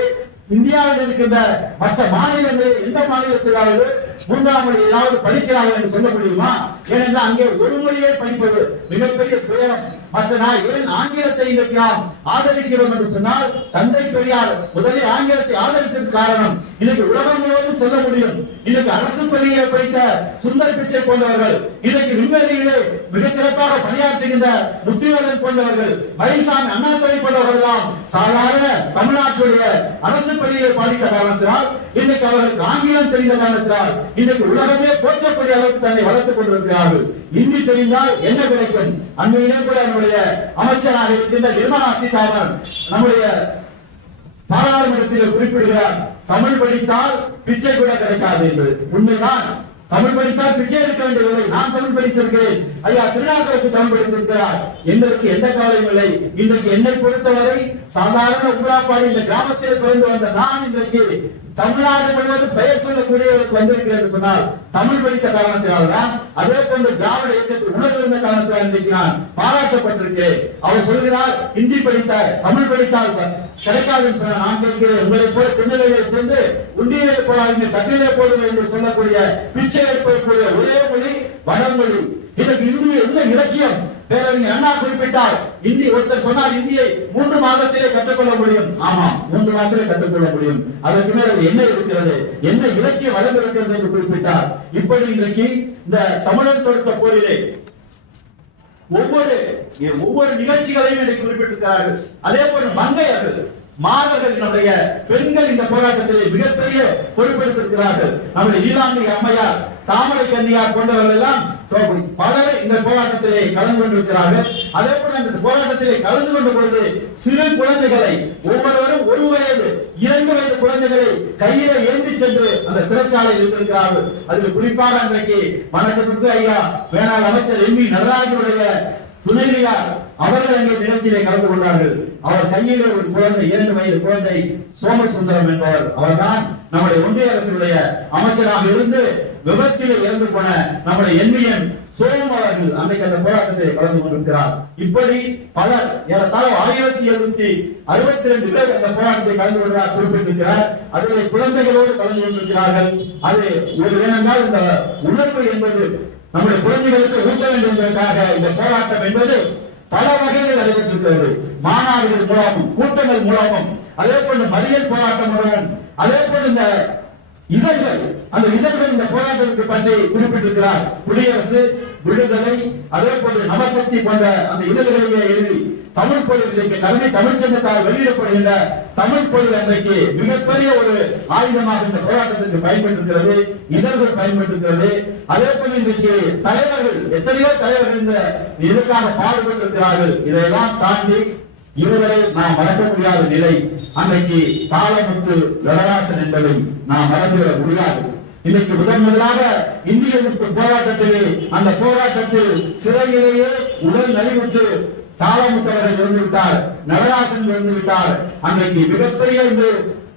இந்தியாவில் இருக்கின்ற மற்ற மாநிலங்களில் எந்த மாநிலத்திலாவது 3ஆம் மொழி ஏதாவது படிக்கிறார்கள் என்று சொல்ல முடியுமா? ஏனென்றால் அங்கே ஒரு மொழியை படிப்பது மிகப்பெரிய துயரம். மற்ற ஏன் ஆங்கிலத்தை இன்றைக்கு நாம் ஆதரிக்கிறோம் என்று சொன்னால், தந்தை பெரியார் முதலில் ஆங்கிலத்தை ஆதரித்ததற்கு காரணம், இன்னைக்கு உலகம் முழுவதும் செல்ல முடியும். இன்னைக்கு அரசு பள்ளியை படித்த சுந்தர் பிச்சை போன்றவர்கள், இன்னைக்கு விண்வெளியிலே மிகச் சிறப்பாக பணியாற்றுகின்ற முத்திவேலன் போன்றவர்கள், மயில்சாமி அண்ணாதுரை போன்றவர்கள் எல்லாம் சாதாரண தமிழ்நாட்டுடைய அரசு பள்ளியை படித்த காரணத்தினால், இன்னைக்கு அவர்களுக்கு ஆங்கிலம் தெரிந்த காரணத்தினால் இன்னைக்கு உலகமே போற்றக்கூடிய அளவுக்கு தன்னை வளர்த்துக் கொண்டிருக்கிறார்கள். இந்தி தெரிந்தால் என்ன கிடைக்கும்? அண்மையிலே கூட நம்முடைய அமைச்சராக இருக்கின்ற நிர்மலா சீதாராமன் நம்முடைய பாராளுமன்றத்தில் குறிப்பிடுகிறார், தமிழ் படித்தால் பிச்சை கூட கிடைக்காது என்று. உண்மைதான், தமிழ் படித்தால் பிச்சை எடுக்க வேண்டியதில்லை. நான் தமிழ் படித்திருக்கிறேன், ஐயா திருநாவுக்கரசு தமிழ் படித்திருக்கிறார், எங்களுக்கு எந்த கவலையும் இல்லை. இன்றைக்கு என்னை பொறுத்தவரை சாதாரண ஊராப்பாடி இந்த கிராமத்தில் பிறந்து வந்த நான் இன்றைக்கு தமிழ்நாடு முழுவதும் பெயர் சொல்லக்கூடியவர்களுக்கு வந்திருக்கிறேன் என்று சொன்னால் தமிழ் படித்த காரணத்தினால்தான். அதே போன்று திராவிட இயக்கத்தில் உணர்வு இருந்த காரணத்தினால் இன்றைக்கு நான் பாராட்டப்பட்டிருக்கிறேன். அவர் சொல்கிறார், இந்தி படித்தார் தமிழ் படித்தால் கிடைக்காதுன்னு சொன்ன நான் கேட்கிறேன், உங்களை போல திருநெல்வேலியை சென்று உண்டியிலே போடாதீங்க தட்டிலே போடுங்க என்று சொல்லக்கூடிய பிச்சை எடுக்கக்கூடிய ஒரே மொழி வடமொழி. இதற்கு இந்திய என்ன இலக்கியம்? பேரறிஞர் அண்ணா குறிப்பிட்டார், இந்தி ஒருத்தர் சொன்னார் இந்தியை 3 மாதத்திலே கற்றுக்கொள்ள முடியும். ஆமா, 3 மாதத்திலே கற்றுக்கொள்ள முடியும். அதற்கு மேல் என்ன இருக்கிறது, என்ன இலக்கிய வளம் இருக்கிறது என்று குறிப்பிட்டார். இப்படி இன்றைக்கு இந்த தமிழர் தொடுத்த போரிலே ஒவ்வொரு நிகழ்ச்சிகளையும் இன்றைக்கு குறிப்பிட்டிருக்கிறார்கள். அதே போல மங்கையர்கள், மாதர்களுடைய பெண்கள் இந்த போராட்டத்திலே மிகப்பெரிய பொறுப்பெடுத்திருக்கிறார்கள். நம்முடைய ஈழாண்மை அம்மையார், தாமரை கன்னியார் போன்றவர்கள் எல்லாம் பலர் இந்த போராட்டத்திலே கலந்து கொண்டிருக்கிறார்கள். அதே போல இந்த போராட்டத்திலே கலந்து கொண்ட பொழுது சிறு குழந்தைகளை ஒவ்வொருவரும் 1 வயது 2 வயது குழந்தைகளை கையில ஏந்தி சென்று அந்த சிறைச்சாலையில் இருந்திருக்கிறார்கள். அதில் குறிப்பாக அன்றைக்கு வணக்கத்திற்கு ஐயா வேளாண் அமைச்சர் எம் வி நடராஜனுடைய துணைவியார் அவர்கள் அங்கே நிகழ்ச்சியிலே கலந்து கொண்டார்கள். அவர் கையிலே ஒரு குழந்தை, 2 வயது குழந்தை சோமசுந்தரம் என்பவர், அவர்தான் நம்முடைய ஒன்றிய அரசுடைய அமைச்சராக இருந்து விபத்திலே இறந்து போன நம்முடைய என்விஎன் சோம் அவர்கள் அன்றைக்கு அந்த போராட்டத்தில் கலந்து கொண்டிருக்கிறார். இப்படி பலர் ஏறத்தாழ 1762 பேர் அந்த போராட்டத்தை கலந்து கொண்டார் குறிப்பிட்டிருக்கிறார். அதில் குழந்தைகளோடு கலந்து கொண்டிருக்கிறார்கள். அது ஒரு ஏனென்றால் இந்த உணர்வு என்பது நம்முடைய குழந்தைகளுக்கு ஊட்ட வேண்டும் என்பதற்காக இந்த போராட்டம் என்பது பல வகையில் நடைபெற்றிருக்கிறது. மாநாடுகள் மூலமும் கூட்டங்கள் மூலமும், அதே போன்று மறியல் போராட்டம் மூலமும், அதே போன்று இந்த இதழ்கள், அந்த இதழ்கள் இந்த போராட்டத்திற்கு பற்றி குறிப்பிட்டிருக்கிறார். குடியரசு, விடுதலை, அதே போன்று நவசக்தி போன்ற அந்த இதழ்களிலே எழுதி தமிழ் பொருள் இன்றைக்கு கல்வி தமிழ் சங்கத்தால் வெளியிடப்படுகின்ற தமிழ் பொருள் இன்றைக்கு மிகப்பெரிய ஒரு ஆயுதமாக இந்த போராட்டத்திற்கு பயன்பட்டிருக்கிறது, இதழ்கள் பயன்பட்டிருக்கிறது. அதே போல இன்றைக்கு தலைவர்கள், எத்தனையோ தலைவர்கள் இந்த இதற்காக பாடுபட்டிருக்கிறார்கள். இதையெல்லாம் தாண்டி இவர்களை நாம் மறக்க முடியாத நிலை. அன்றைக்கு தாளமுத்து நடராசன் என்பதை நாம் மறந்துவிட முடியாது. இன்னைக்கு முதலாக இந்திய எதிர்ப்பு போராட்டத்திலே, அந்த போராட்டத்தில் சிறையிலேயே உடல் நலிவுற்று தாளமுத்தவர்கள் இருந்து விட்டார், நடராசன் இருந்து விட்டார். அன்றைக்கு மிகப்பெரிய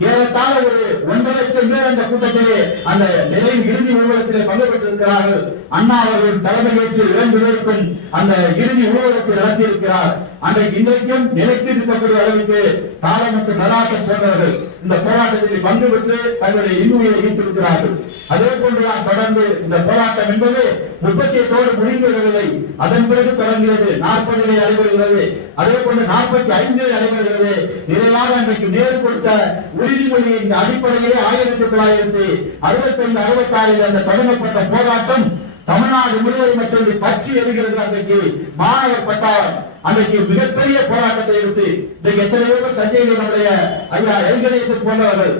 ஏறத்தாழ ஒரு 1.5 லட்சம் பேர் அந்த கூட்டத்திலே அந்த நிறைவு இறுதி ஊர்வலத்திலே பங்கு பெற்றிருக்கிறார்கள். அண்ணா அவர்கள் தலைமையேற்று 2 பேருக்கும் அந்த இறுதி ஊர்வலத்தை நடத்தியிருக்கிறார். அன்றைக்கு இன்றைக்கும் நிலைத்து இருக்கக்கூடிய அளவுக்கு தாளமுத்து நடராசன் போன்றவர்கள் இந்த போராட்டத்தில் பங்கு பெற்று தங்களுடைய இன்னுயிரை ஈட்டிருக்கிறார்கள். அதே போன்றுதான் தொடர்ந்து இந்த போராட்டம் என்பது 38 முடிந்துவிடவில்லை. அதன் பிறகு தொடங்குகிறது, 40 நடைபெறுகிறது, அதே போன்று 45 நடைபெறுகிறது. நிறைவாக அன்றைக்கு நேரு கொடுத்த உறுதிமொழியின் அடிப்படையிலே 1965-66 அந்த தொடங்கப்பட்ட போராட்டம் தமிழ்நாடு முழுவதும் மட்டும் பற்றி எழுகிறது. அன்றைக்கு மாணவர் பட்டாளம் அன்றைக்கு மிகப்பெரிய போராட்டத்தை எடுத்து இன்றைக்கு எத்தனையோ தஞ்சையில் நம்முடைய ஐயா எல் கணேசன் போன்றவர்கள்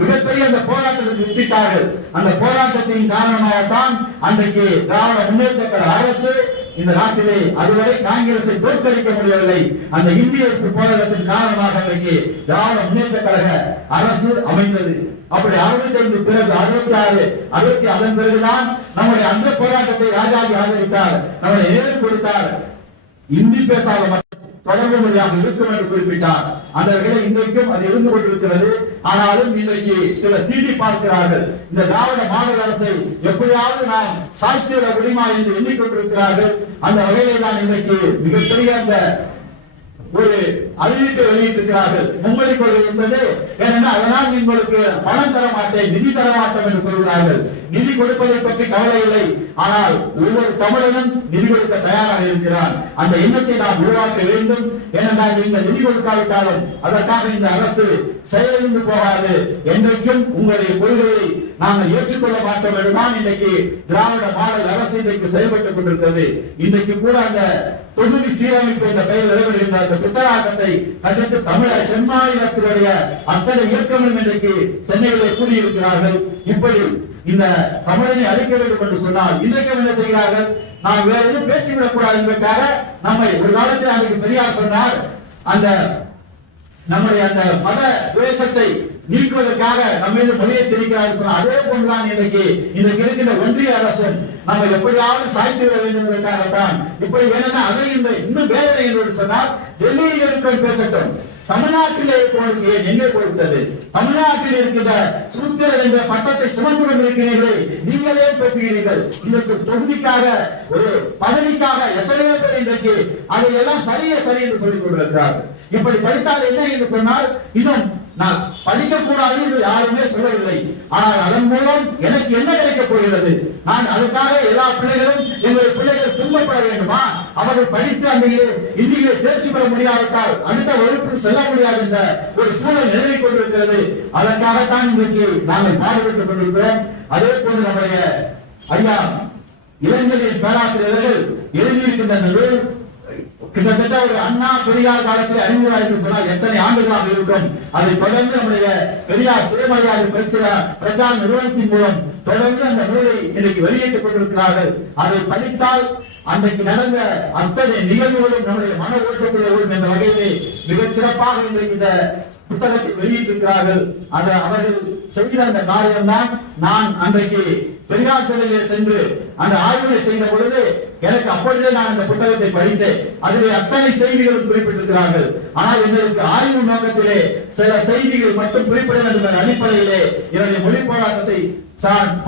மிகப்பெரிய அந்த போராட்டத்தை நிறுத்திட்டார்கள். அந்த போராட்டத்தின் காரணமாகத்தான் அன்றைக்கு திராவிட முன்னேற்ற கழக அரசு இந்த நாட்டிலே அதுவரை காங்கிரஸை தோற்கடிக்க முடியவில்லை. அந்த இந்திய போராட்டத்தின் காரணமாக அன்றைக்கு திராவிட முன்னேற்ற கழக அரசு அமைந்தது. அப்படி 65 பிறகு 66, 60 அதன் பிறகுதான் நம்முடைய அந்த போராட்டத்தை ராஜாஜி ஆதரித்தார், நம்முடைய நேரு கொடுத்தார். இந்தி பேசாத தொடர்பு மொழியாக இருக்கும் என்று குறிப்பிட்டார். அந்த வகையில் இன்றைக்கும் அது இருந்து கொண்டிருக்கிறது. ஆனாலும் இன்றைக்கு சில தீட்டி பார்க்கிறார்கள், இந்த திராவிட மாடல் அரசை எப்படியாவது நாம் சாய்த்திட முடியுமா என்று எண்ணிக்கொண்டிருக்கிறார்கள். அந்த வகையிலே தான் இன்றைக்கு மிகப்பெரிய அந்த ஒரு அறிவிப்பை வெளியிட்டிருக்கிறார்கள். மும்மொழி கொள்கை என்பது ஏனென்றால் அதனால் உங்களுக்கு பணம் தர மாட்டேன், நிதி தர மாட்டோம் என்று சொல்கிறார்கள். நிதி கொடுப்பதை பற்றி கவலை இல்லை, ஆனால் ஒவ்வொரு தமிழனும் நிதி கொடுக்க தயாராக இருக்கிறார். அந்த எண்ணத்தை நாம் உருவாக்க வேண்டும். ஏனென்றால் நீங்கள் நிதி கொடுக்காவிட்டாலும் அதற்காக இந்த அரசு செயலிழந்து போகாது. என்றைக்கும் உங்களுடைய கொள்கையை நாங்கள் ஏற்றுக்கொள்ள மாட்டோம் என்றுதான் இன்றைக்கு திராவிட மாடல் அரசு இன்றைக்கு செயல்பட்டுக் கொண்டிருக்கிறது. இன்றைக்கு கூட அந்த தொகுதி சீரமைப்பு என்ற பெயர் நடைபெறுகின்ற அந்த புத்தராட்டத்தை கண்டித்து தமிழக தென்மாநிலத்தினுடைய அத்தனை இயக்கங்களும் இன்றைக்கு சென்னையிலே கூடியிருக்கிறார்கள். இப்படி இந்த தமிழனை அழிக்க வேண்டும் என்று சொன்னால் இன்றைக்கு என்ன செய்கிறார்கள், நாம் வேற எதுவும் பேசிவிடக் கூடாது என்பதற்காக நம்மை ஒரு காலத்தில் அன்றைக்கு பெரியார் சொன்னார், அந்த நம்முடைய அந்த மத துவேஷத்தை நீக்குவதற்காக நம்ம மீது மொழியை திணிக்கிறார்கள் சொன்ன அதே போன்றுதான் இன்றைக்கு இருக்கின்ற ஒன்றிய அரசு நம்ம எப்படியாவது சாய்த்து விட வேண்டும் என்பதற்காகத்தான் இப்படி வேணும்னா அதை இன்னும் வேதனை என்று சொன்னால் டெல்லியில் இருக்க பேசட்டும், தமிழ்நாட்டிலே உங்களுக்கு எங்கே கொடுத்தது? தமிழ்நாட்டில் இருக்கின்ற சூத்திரர் என்ற பட்டத்தை சுமந்து கொண்டிருக்கிறீர்களே, நீங்களே பேசுகிறீர்கள். இதற்கு தொகுதிக்காக ஒரு பதவிக்காக எத்தனையோ பேர் இன்றைக்கு அதையெல்லாம் சரி என்று சொல்லிக் கொண்டிருக்கிறார்கள். இப்படி படித்தால் என்ன என்று சொன்னால் இன்னும் நான் படிக்க கூடாது என்று யாருமே சொல்லவில்லை. ஆனால் அதன் மூலம் எனக்கு என்ன கிடைக்கப் போகிறது? நான் அதுக்காக எல்லா பிள்ளைகளும் எங்களுடைய பிள்ளைகள் துன்பப்பட வேண்டுமா? அவர்கள் படித்து அந்த இந்தியிலே தேர்ச்சி பெற முடியாவிட்டால் அடுத்த வகுப்பில் செல்ல முடியாது என்ற ஒரு சூழல் நிலவிக் கொண்டிருக்கிறது. அதற்காகத்தான் இன்றைக்கு நாங்கள் பாடுபட்டுக் கொண்டிருக்கிறோம். அதே போன்று நம்முடைய ஐயா இளைஞரின் பேராசிரியர்கள் எழுதியிருக்கின்ற அந்த நூல் கிட்டத்தட்ட ஒரு அண்ணா பெரியார் காலத்தில் 50,000 சொன்னால் எத்தனை ஆண்டுகளாக இருக்கும்? அதை தொடர்ந்து நம்முடைய பெரியார் சுயமரியாதை பிரச்சார நிறுவனத்தின் மூலம் தொடர்ந்து அந்த நூலை இன்றைக்கு வெளியிட்டுக் கொண்டிருக்கிறார்கள். அதை படித்தால் அன்றைக்கு நடந்த அத்தனை நிகழ்வுகளும் நம்முடைய மன ஓட்டத்தில் ஓடும் என்ற வகையிலே மிகச் சிறப்பாக இன்றைக்கு இந்த புத்தகத்தை வெளியிட்டிருக்கிறார்கள். அதை அவர்கள் செய்த அந்த காரியம்தான் நான் அன்றைக்கு பெரியார் தொழிலே சென்று அந்த ஆய்வுகளை செய்த பொழுது எனக்கு அப்பொழுதே நான் இந்த புத்தகத்தை படித்தேன். அதிலே அத்தனை செய்திகளும் குறிப்பிட்டிருக்கிறார்கள். ஆனால் எங்களுக்கு ஆய்வு நோக்கத்திலே சில செய்திகள் மட்டும் குறிப்பிட வேண்டும் என்ற அடிப்படையிலே என்னுடைய மொழி போராட்டத்தை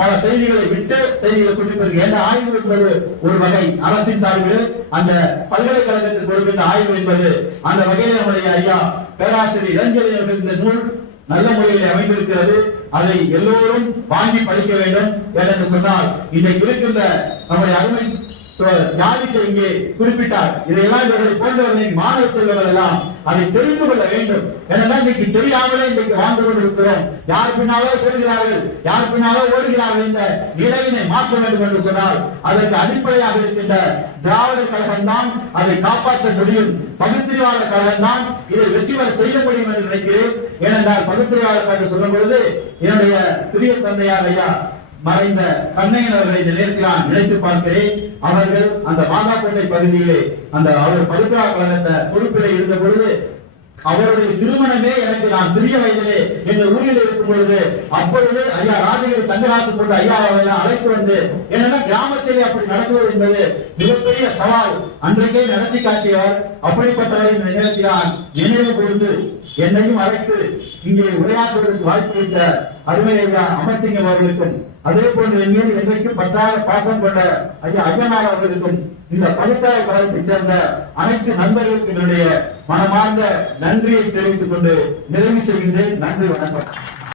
பல செய்திகளை விட்டு செய்திகளை குறிப்பிட்டிருக்க என்ற ஆய்வு என்பது ஒரு வகை அரசின் சார்பில் அந்த பல்கலைக்கழகத்தில் கொடுக்கின்ற ஆய்வு என்பது அந்த வகையில் நம்முடைய ஐயா பேராசிரியர் இளஞ்செழியன் இந்த நூல் நல்ல முறையில் அமைந்திருக்கிறது. அதை எல்லோரும் வாங்கி படிக்க வேண்டும். ஏனென்று சொன்னால் இன்றைக்கு இருக்கின்ற நம்முடைய அருமை ஜாதிசை இங்கே குறிப்பிட்டார். இதையெல்லாம் இவர்களை போன்றவர்களின் மாணவ செல்வங்கள் எல்லாம் அதை தெரிந்து கொள்ள வேண்டும். ஏனென்றால் இன்னைக்கு தெரியாமலே இன்றைக்கு வாழ்ந்து கொண்டிருக்கிறோம். யார் பின்னாலோ செல்கிறார்கள், யார் பின்னாலோ ஓடுகிறார்கள் என்ற நிலையினை மாற்ற வேண்டும் என்று சொன்னால் அதற்கு அடிப்படையாக இருக்கின்ற திராவிடர் கழகம் தான் அதை காப்பாற்ற முடியும். பகுத்தறிவாளர் கழகம் தான் இதை வெற்றி பெற செய்ய முடியும் என்று நினைக்கிறேன். ஏனென்றால் பகுத்தறிவாளர் கழகம் சொல்லும் பொழுது என்னுடைய சிறிய தந்தையார் ஐயா மறைந்த கண்ணையன் அவர்களை இந்த நேரத்தில் நான் நினைத்து பார்க்கிறேன். அவர்கள் அந்த மாங்காப்பேட்டை பகுதியிலே அந்த அவர் பகுத்தறிவாளர் கழகத்தை பொறுப்பிலே இருந்த பொழுது அவருடைய திருமணமே எனக்கு நான் சிறிய வயதிலே எங்கள் ஊரில் இருக்கும் பொழுது அப்பொழுது ஐயா ராஜகிரி தங்கராசு போன்ற ஐயா அவர்களை அழைத்து வந்து என்னன்னா கிராமத்திலே அப்படி நடத்துவது என்பது மிகப்பெரிய சவால் அன்றைக்கே நடத்தி காட்டியவர். அப்படிப்பட்டவரை இந்த நேரத்தில் நான் நினைவு கூர்ந்து என்னையும் அழைத்து இங்கே உரையாற்றுவதற்கு வாய்ப்பு அளித்த அருமை ஐயா அமர்சிங்கம் அவர்களுக்கும் அதே போன்று என் மீது என்றைக்கு பற்றாத பாசம் கொண்ட ஐயா ஐயனார் அவர்களுக்கும் இந்த பகுத்தறிவு கழகத்தைச் சேர்ந்த அனைத்து நண்பர்களுக்கு என்னுடைய மனமார்ந்த நன்றியை தெரிவித்துக் கொண்டு நிறைவு செய்கின்றேன். நன்றி, வணக்கம்.